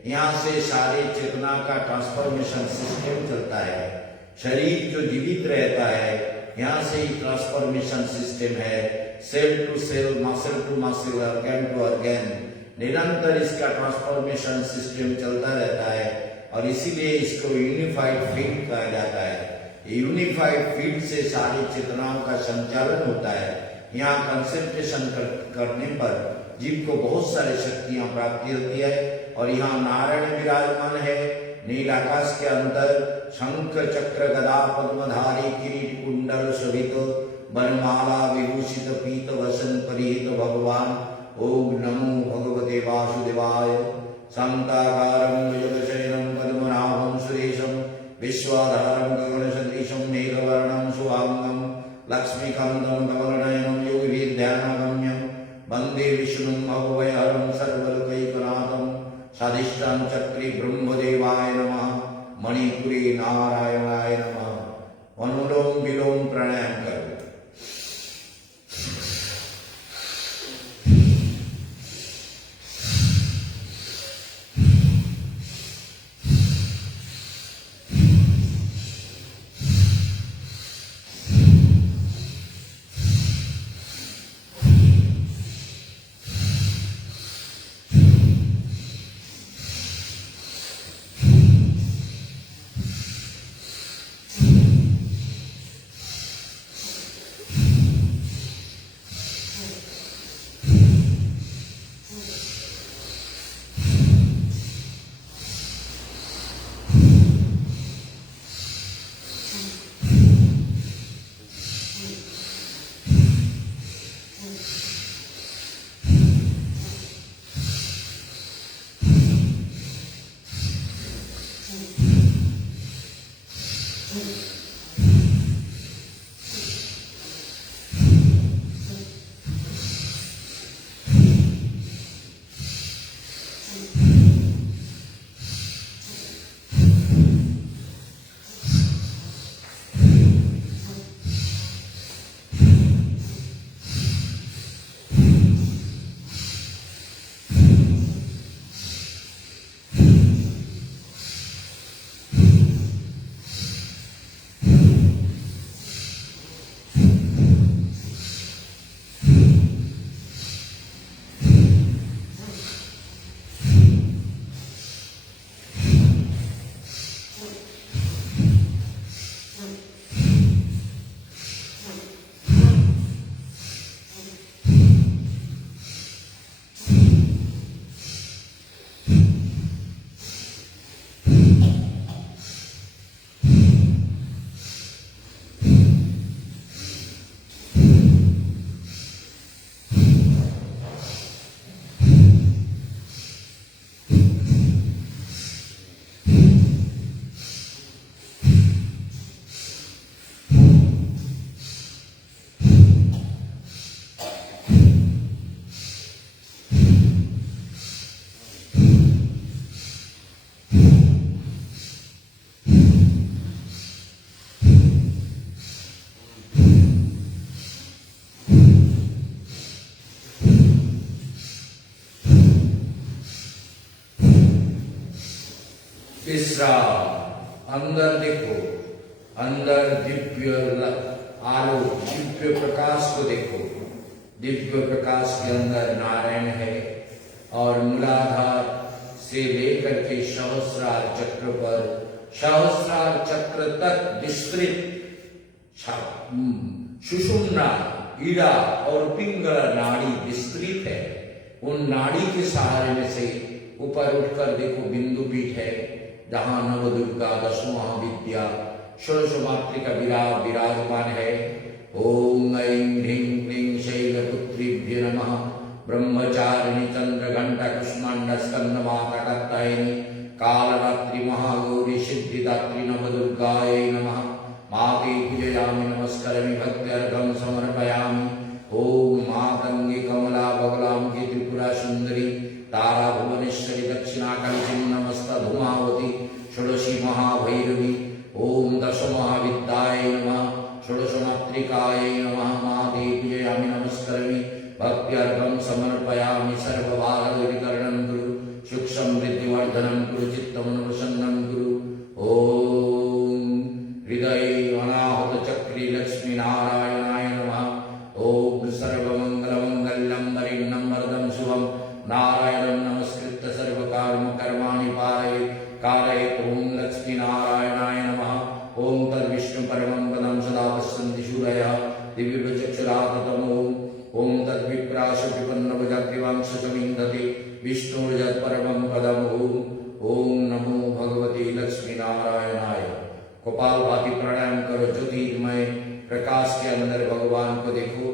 यहाँ से सारे चेतना का ट्रांसफॉर्मेशन सिस्टम चलता है। शरीर जो जीवित रहता है यहाँ से ही ट्रांसफॉर्मेशन सिस्टम है, cell to cell, muscle to muscle, organ to organ, निरंतर इसका ट्रांसफॉर्मेशन सिस्टम चलता रहता है और इसीलिए इसको यूनिफाइड फील्ड कहा जाता है। यूनिफाइड फील्ड से सारी चेतनाओं का संचालन होता है। यहाँ कंसंट्रेशन करने पर जीव को बहुत सारी शक्तियां प्राप्ति होती है और यहाँ नारायण विराजमान है। नील आकाश के अंदर शंख चक्र गदा पद्मधारी किरीट कुंडल शोभित वनमाला विभूषित पीत वसन परिहित भगवान। ओम नमो वासुदेवाय शान्ताकारं भुजगशयनं पद्मनाभं सुरेशं विश्वाधारं गगनसदृशं मेघवर्णं शुभांगं लक्ष्मीकान्तं कमलनयनं योगिभिर्ध्यानगम्यं वन्दे विष्णुं भवभयहरं सर्वलोकैकनाथं स्वादिष्ठां चक्रे ब्रह्मदेवाय नमः मणिपुरे नारायणाय नमः। अनुलोम विलोम प्राणायाम करो। तीसरा, अंदर देखो, अंदर दिव्य आलोक, दिव्य प्रकाश को देखो। दिव्य प्रकाश के अंदर नारायण है और मूलाधार से लेकर के सहस्रार चक्र पर, सहस्रार चक्र तक विस्तृत सुषुम्ना, ईड़ा और पिंगला नाड़ी विस्तृत है। उन नाड़ी के सहारे में से ऊपर उठकर देखो बिंदु पीठ है, जहां नव दुर्गा 10 महाविद्या षोडश मातृका विराजमान है। ओम ऐं ह्रीं क्लीं शैलपुत्रीभ्यो नमः। ब्रह्मचारिणी चंद्र घंटा कुष्मांड स्कंद माता कात्यायनी कालरात्रि महागौरी सिद्धिदात्री नव दुर्गायै नमः। माते पूजयामि नमस्करामि भक्त्यर्घं समर्पयामि। ओम मातंगे कमला बगलांगी त्रिपुरा सुंदरी तारा भुवनेश्वरी दक्षिणाकांक्षी नमस्ता धूमावती षोडशी महाभैरवी। ओम दश महाविद्याय नमः। षोडश मातृकाय नमः। माते पूजयामि नमस्करामि भक्त्यर्घं समर्पयामि। सर्वभागविकरणं कुरु सुख समृद्धिवर्धनं कुरु चित्तं प्रसन्नं कुरु। ओम हृदये अनाहत चक्रे लक्ष्मी नारायणाय नमः। ओम सर्वमंगलमंगल्यं वरेण्यं वरदं शुभं नारायणं नमस्कृत्य सर्वकार्यकर्माणि कारयेत्। ओम लक्ष्मी नारायणाय नमः। ओम तद्विष्णु परमं पदं सदा पश्यन्ति शूरयः दिव्यचक्षुराततमो। ओम तद्विप्राश विपन्नवजाग्रीवांशमिन्दति विष्णुर्यत्परमं पदम्। ओम नमो भगवते लक्ष्मी नारायणाय। कपालभाति प्राणायाम करो। ज्योतिर्मय प्रकाश के अंदर भगवान को देखो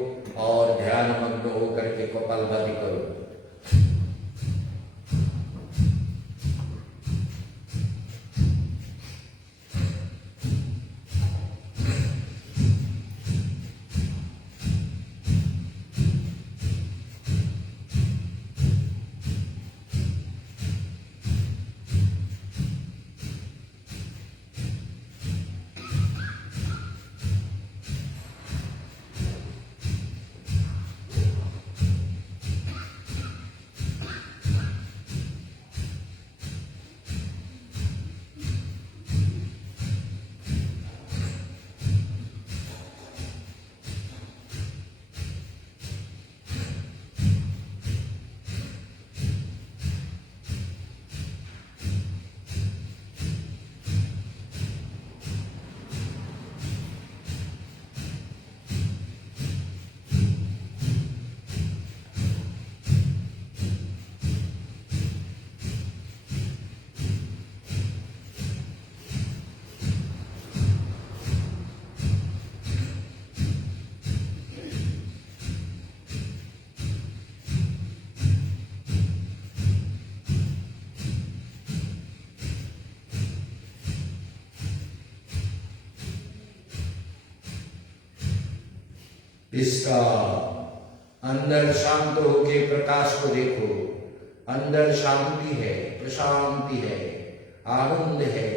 और ध्यान मग्न होकर के कपालभाति करो। इसका अंदर शांत होके प्रकाश को देखो। अंदर शांति है, प्रशांति है, आनंद है,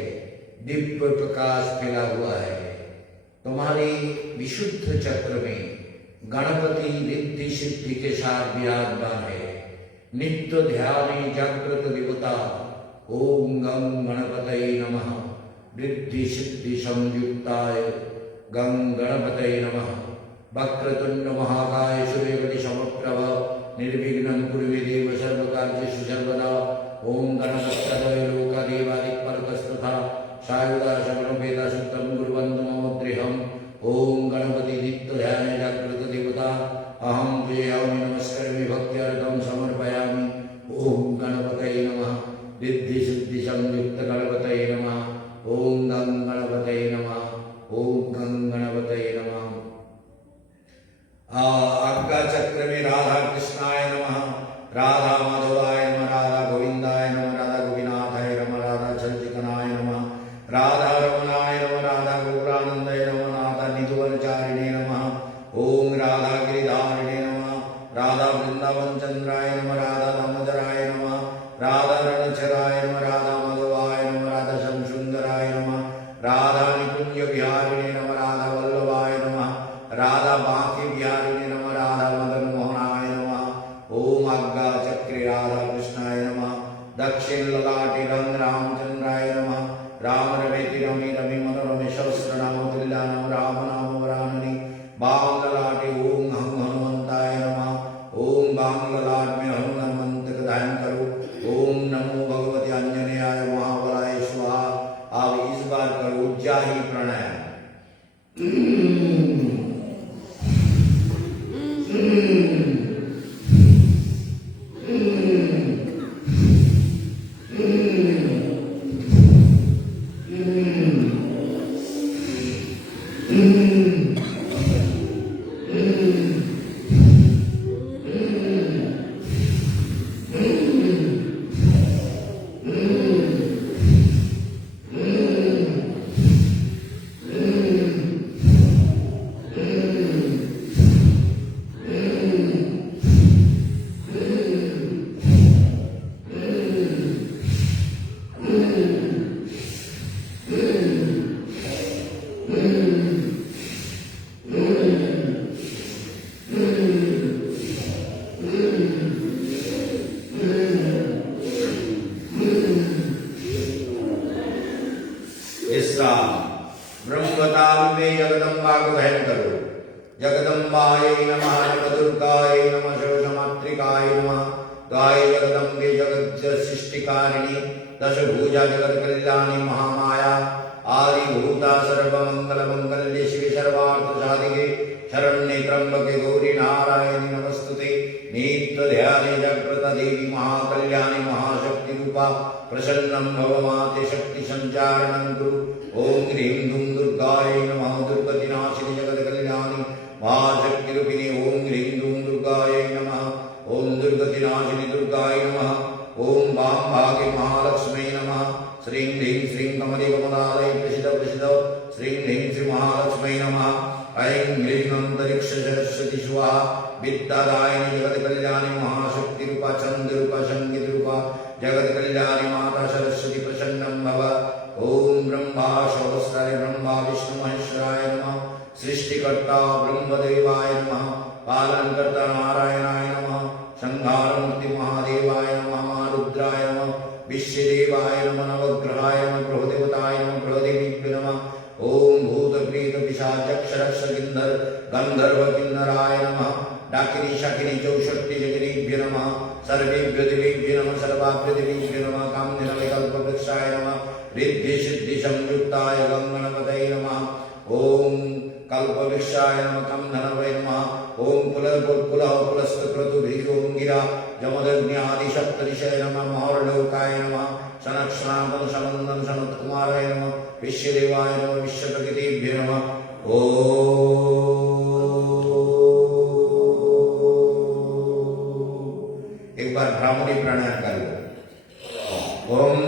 दिव्य प्रकाश फैला हुआ है। तुम्हारे विशुद्ध चक्र में गणपति रिद्धि सिद्धि के साथ विराजमान है। नित्य ध्यान जागृत देवता ओम गं गणपतये नमः। रिद्धि सिद्धि संयुक्ताय गं गणपतये नमः। वक्रतुंड महाकाय सूर्यवति समप्रभ निर्विघ्नं कुरु मे देव सर्वकार्येषु सर्वदा। ओम गणपतये लोकादेवादिक्परतस्तथा सायुधा शरणोपेता सुक्तं कुर्वन्तु मम गृहम्। ओम गणपति नित्य ध्यान जागृत देवता अहं पूजयामि नमस्करामि भक्त्यार्थं समर्पयामि। ओम गणपतये नमः। रिद्धि सिद्धि संयुक्त गणपतये नमः। ओम गं गणपतये नमः। ओम गं गणपतये नमः। आज्ञा चक्र में राधा कृष्णाय नमः, राधा माधवाय नमः, राधा गोविंदाय नमः, राधा गोपीनाथाय नमः, राधा चंद्रिकनाय नमः, राधा रमणाय नमः, राधा गौरानंदाय नमः, राधा निधुवनचारिणे नमः। ओम राधा गिरिधारिणे नमः, राधा वृंदावन चंद्राय नमः, राधा दामोदराय नमः, राधा रणचराय नमः, राधा माधवाय नमः, राधा श्यामसुंदराय नमः, राधा निकुंज विहारिणे नमः, राधा वल्लभाय नमः, राधा बांकी बिहारिणे नमः, राधा मदन मोहनाय नमः। ओम आज्ञा चक्रे राधा कृष्णाय नमः। दक्षिण ललाटे रंग रामचंद्राय नमः। राम रमेति रमे रमे मनोरमे सहस्रनाम तुल्यनाम राम नाम वरानने। बाम ललाटे ओम हम हनुमंताय नमः। ओम बाम ललाट में हनुमंत का ध्यान करो। ओम नमो भगवते आंजनेयाय महाबलाय स्वाहा। अब इस बार करो उज्जाही प्राणायाम। ब्रह्मताल में जगदम्बा को ध्यान करो। जगदम्बाय नमः, जगदुर्गाय नमः, शिवमातृकाय नमः। गाय जगदम्बे जगत सृष्टिकारिणी दशभुजा जगत कल्याणी महामाया आदिभूता सर्वमंगल मंगल्ये शिवे सर्वार्थ साधिके शरण्ये त्र्यंबके गौरी नारायणी नमस्तुते। नित्य ध्याने जागृत देवी महाकल्याणी महाशक्ति रूपा प्रसन्नं भव माते शक्ति संचारणं कुरु। ओम ह्रीं धूं दुर्गाय नमः। दुर्गतिनाशिनी जगत कल्याणी महाशक्ति रूपिणी ओम ह्रीं धूं दुर्गाय नमः। ओम दुर्गतिनाशिनी दुर्गाय नमः। ओम वाम भागे महालक्ष्मी नमः। श्रीं ह्रीं श्रीं कमले कमलालय प्रसिद्ध प्रसिद्ध श्रीं ह्रीं श्री महालक्ष्मी नमः। ऐं ह्रीं अंतरिक्ष सरस्वती स्वाहा। विद्यादायिनी जगत कल्याणी महाशक्ति रूपा चंद्र रूपा संगीत रूपा जगत कल्याणी माता सरस्वती प्रसन्नं भव। ओम ब्रह्मा सहस्राय ब्रह्मा विष्णु महेश्वराय नमः। सृष्टिकर्ता ब्रह्मदेवाय नमः। पालनकर्ता नारायणाय नमः। संहारमूर्ति महादेवाय नमः। रुद्राय नमः। विश्वदेवाय नमः। नवग्रहाय नमः। ग्रहदेवताय नमः। ग्रहदेवीभ्यो नमः। ओम भूत प्रेत पिशाच यक्ष रक्ष गंधर्व किन्नराय नमः। डाकिनी शाकिनी चौषट्टि जगनीभ्यो नमः। सर्वेभ्यो देवेभ्यो नमः। सर्वाभ्यो देवेभ्यो नमः। कामधेनवे कल्पवृक्षाय नमः। रिद्धि सिद्धि संयुक्ताय गं गणपतये नमः। ओम कल्पवृक्षाय नमः। कामधेनवे नमः। ओम पुलस्तक्रतुभिः गिरा जमदग्नि आदि सप्तऋषये नमः। महर्लोकाय नमः। सनत्सनातन सनंदन सनत्कुमाराय नमः। विश्वदेवाय नमः। विश्वप्रकृतिभ्यो नमः। ओम एक बार ब्राह्मणी प्राणायाम कर लो। ओम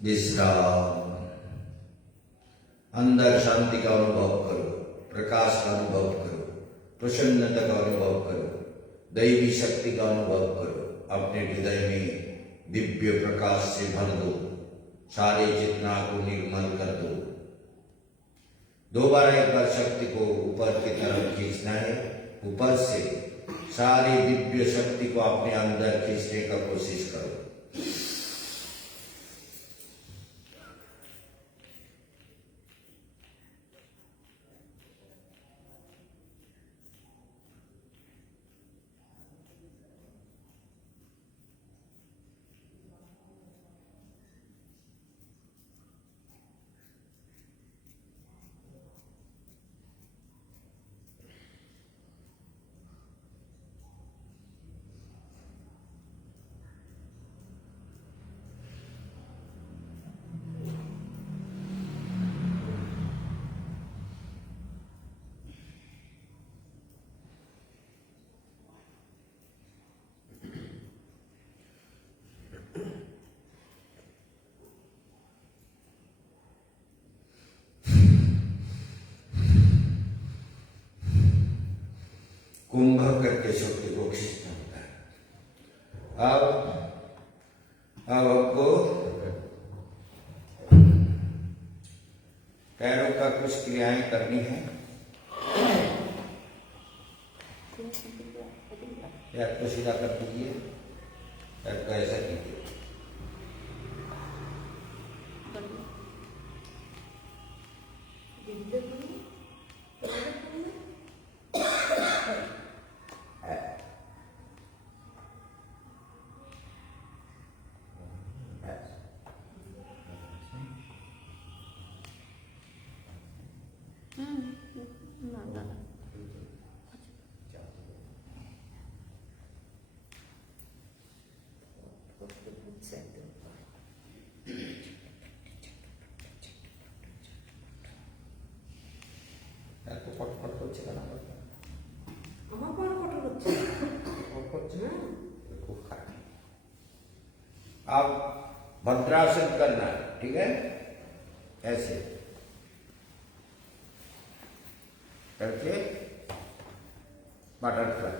विश्राम। अंदर शांति का अनुभव करो, प्रकाश का अनुभव करो, प्रसन्नता का अनुभव करो, दैवी शक्ति का अनुभव करो। अपने हृदय में दिव्य प्रकाश से भर दो, सारे चेतना को निर्मल कर दो। दोबारा एक बार शक्ति को ऊपर की तरफ खींचना है। ऊपर से सारी दिव्य शक्ति को अपने अंदर खींचने का कोशिश करो। कुंभ करके शक्ति को खींचना होता है। अब आपको पैरों का कुछ क्रियाएं करनी है। पैर को सीधा कर दीजिए, पैर को ऐसा कीजिए। ना दादा তো ফটফট করছে কেন? আমার পর কঠোর হচ্ছে खूब खाते। अब भद्रासन करना है, ठीक है? ऐसे करके बटरफ्लाई।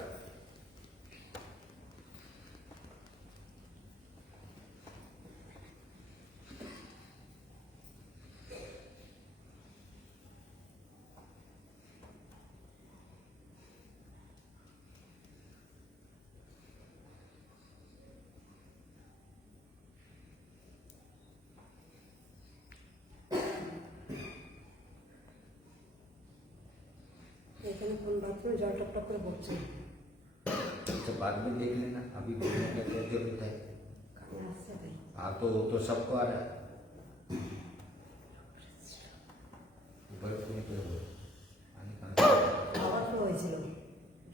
এখানে কোন বাথরুমে জল টপটপ করে পড়ছে। तो बाद में देख लेना, अभी देखने का क्या जरूरत है? কানে আসছে তাই। हाँ तो सबको आ रहा है। ऊपर को नहीं कोई बोल। पानी कहाँ? আবার ফ্লো হয়েছিল,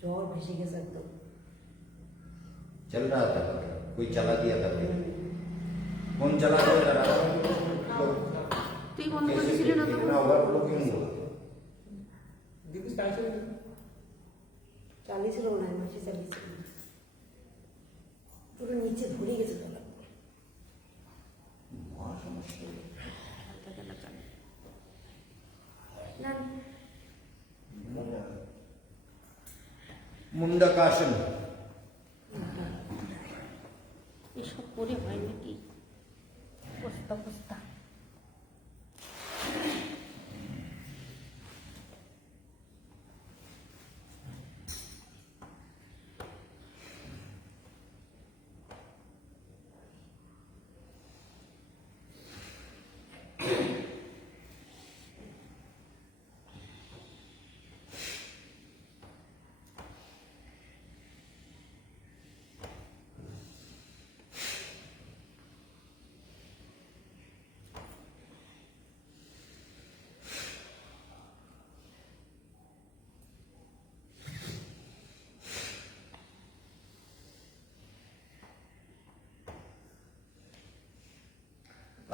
জ্বর ভেসে গেছে একদম। चल रहा था, कोई चला दिया था फिर। कौन चला दिया था? তুই বন্ধ করেছিলি না তো? इतना ओवरफ्लो क्यों हुआ? চালিয়েছিল না, মাসি চালিয়েছিল, পুরো নিচে ধরে গেছে তলা। वहाँ समस्या है। না मुंडकासन। এসব করে হয় নাকি? বস্তা বস্তা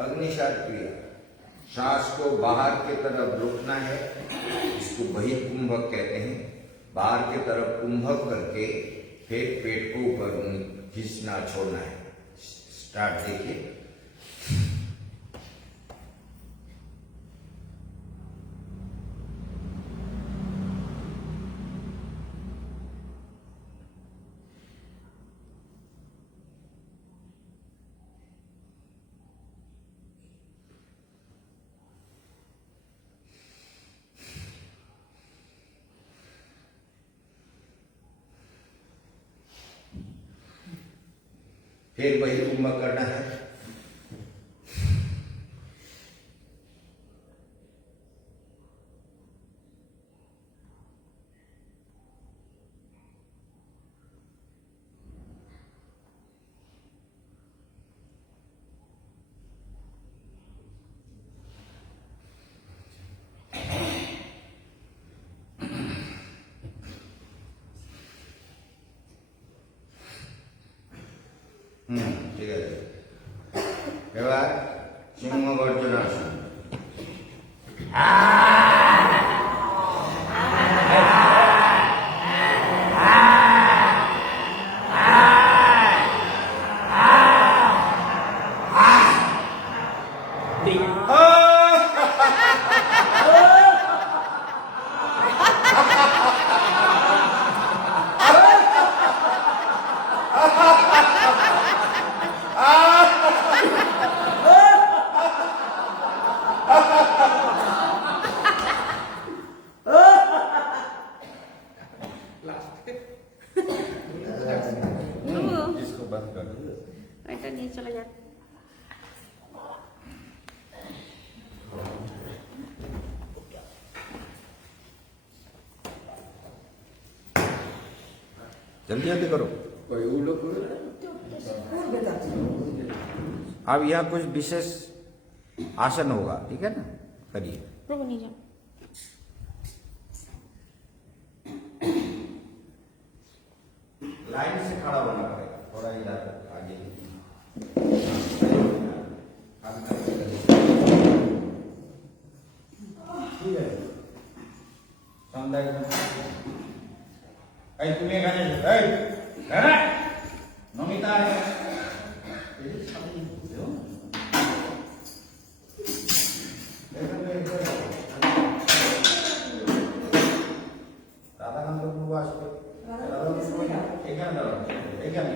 अग्निशात क्रिया। सांस को बाहर की तरफ रोकना है, इसको बहिर्कुंभक कहते हैं। बाहर की तरफ कुंभक करके फिर पेट को ऊपर खींचना छोड़ना है। स्टार्ट देखिए। फिर वही कुंभ करना है। ঠিক আছে, এবার সিংহ গর্জনাসন। इसको बंद कर दो। এটা নিয়ে চলে যান। जल्दी जल्दी करो। कोई उल्लू करो। अब यह कुछ विशेष आसन होगा, ठीक है ना, करिए। প্রভু নিয়ে যান। लाइन से खड़ा होना पड़ेगा, थोड़ा इधर आगे। ठीक है, সন্ধ্যা এই তুমি এখানে এই দাঁড়া নমিতা রাধাকান্ত প্রভু আসবে, এখানে দাঁড়াও, এখানে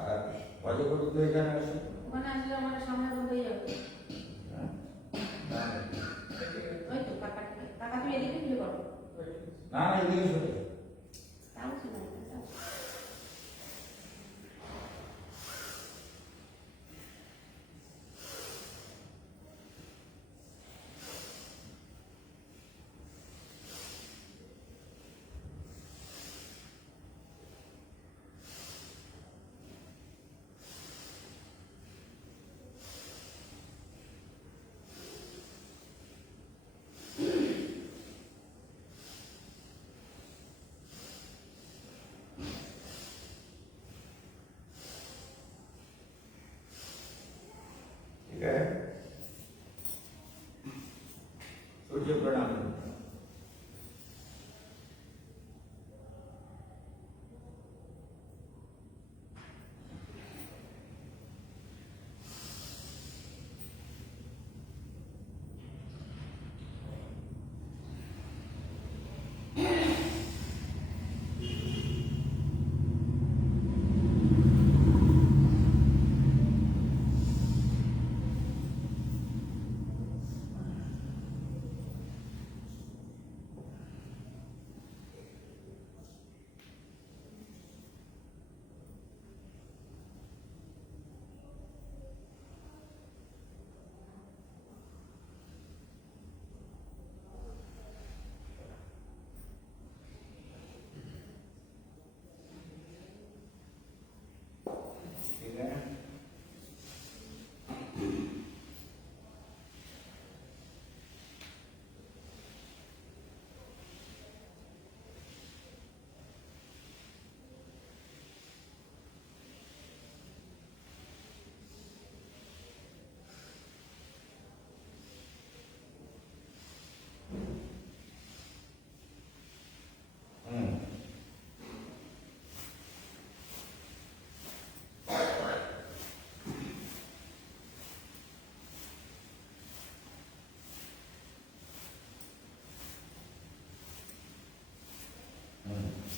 আর ভজগুরু তো এখানে আসে। ওখানে আসলে আমার সামনে বন্ধ হয়ে যাবে। ওই তো কাকা কাকা তুমি এদিকে ফিরে করো। না না এদিকে সরে তাও ছিল না। ठीक है, सूर्य प्रणाम।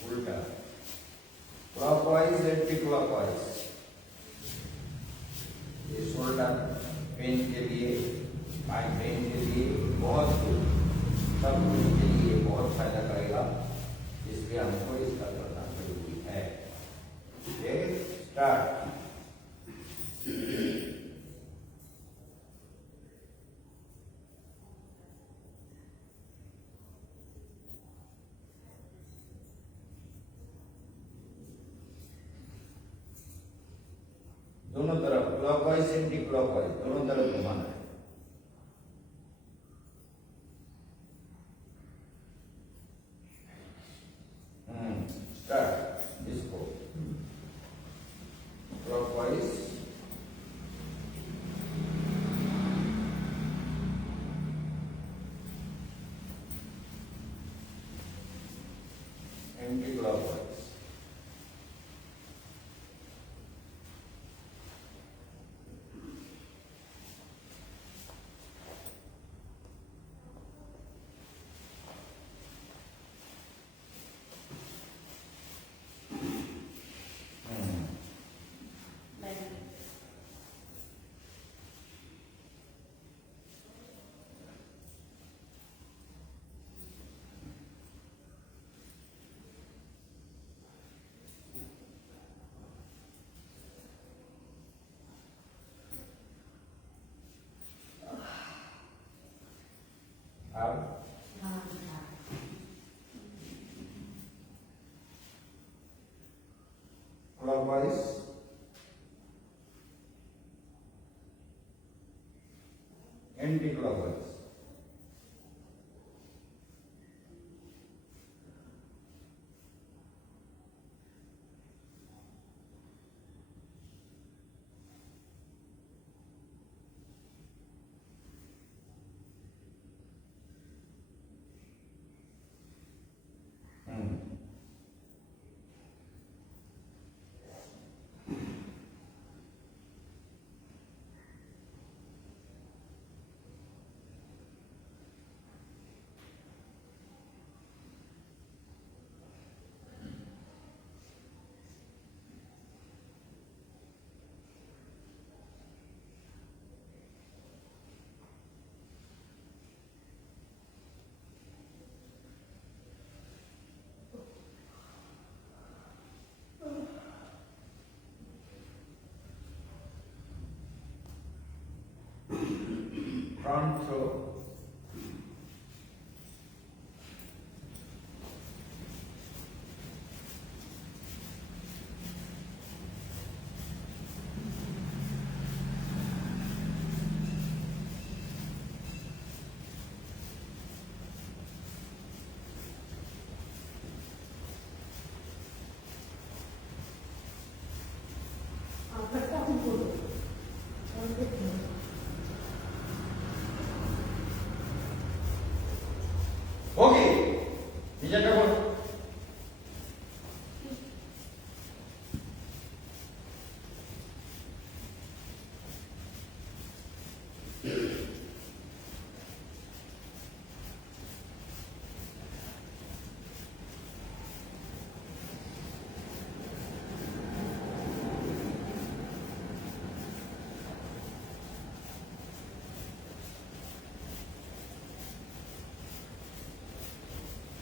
उल्टा क्लॉकवाइज एंटी क्लॉकवाइज। ये शोल्डर पेन के लिए, बैक पेन के लिए बहुत, सब के लिए बहुत बहुत फायदा करेगा, इसलिए हमको इसका करना जरूरी है। स्टार्ट। दोनों तरफ क्लॉकवाइज एंटी क्लॉकवाइज दोनों तरफ घुमाना है। स्टार्ट। इसको क्लॉकवाइज एंटी क्लॉकवाइज। अब clockwise anti clockwise. Front throw. Okay, निजा का बोल।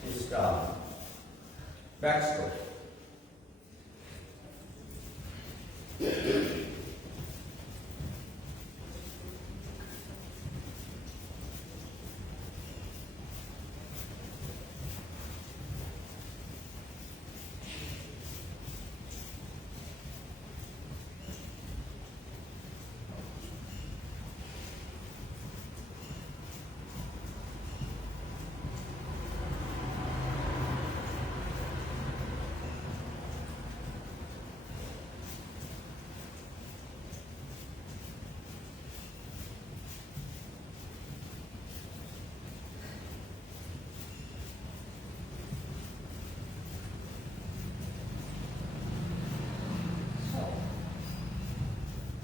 इसका बैक स्ट्रोक।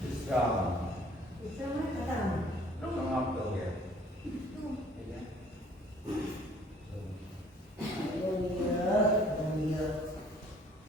इसका समाप्त हो गया।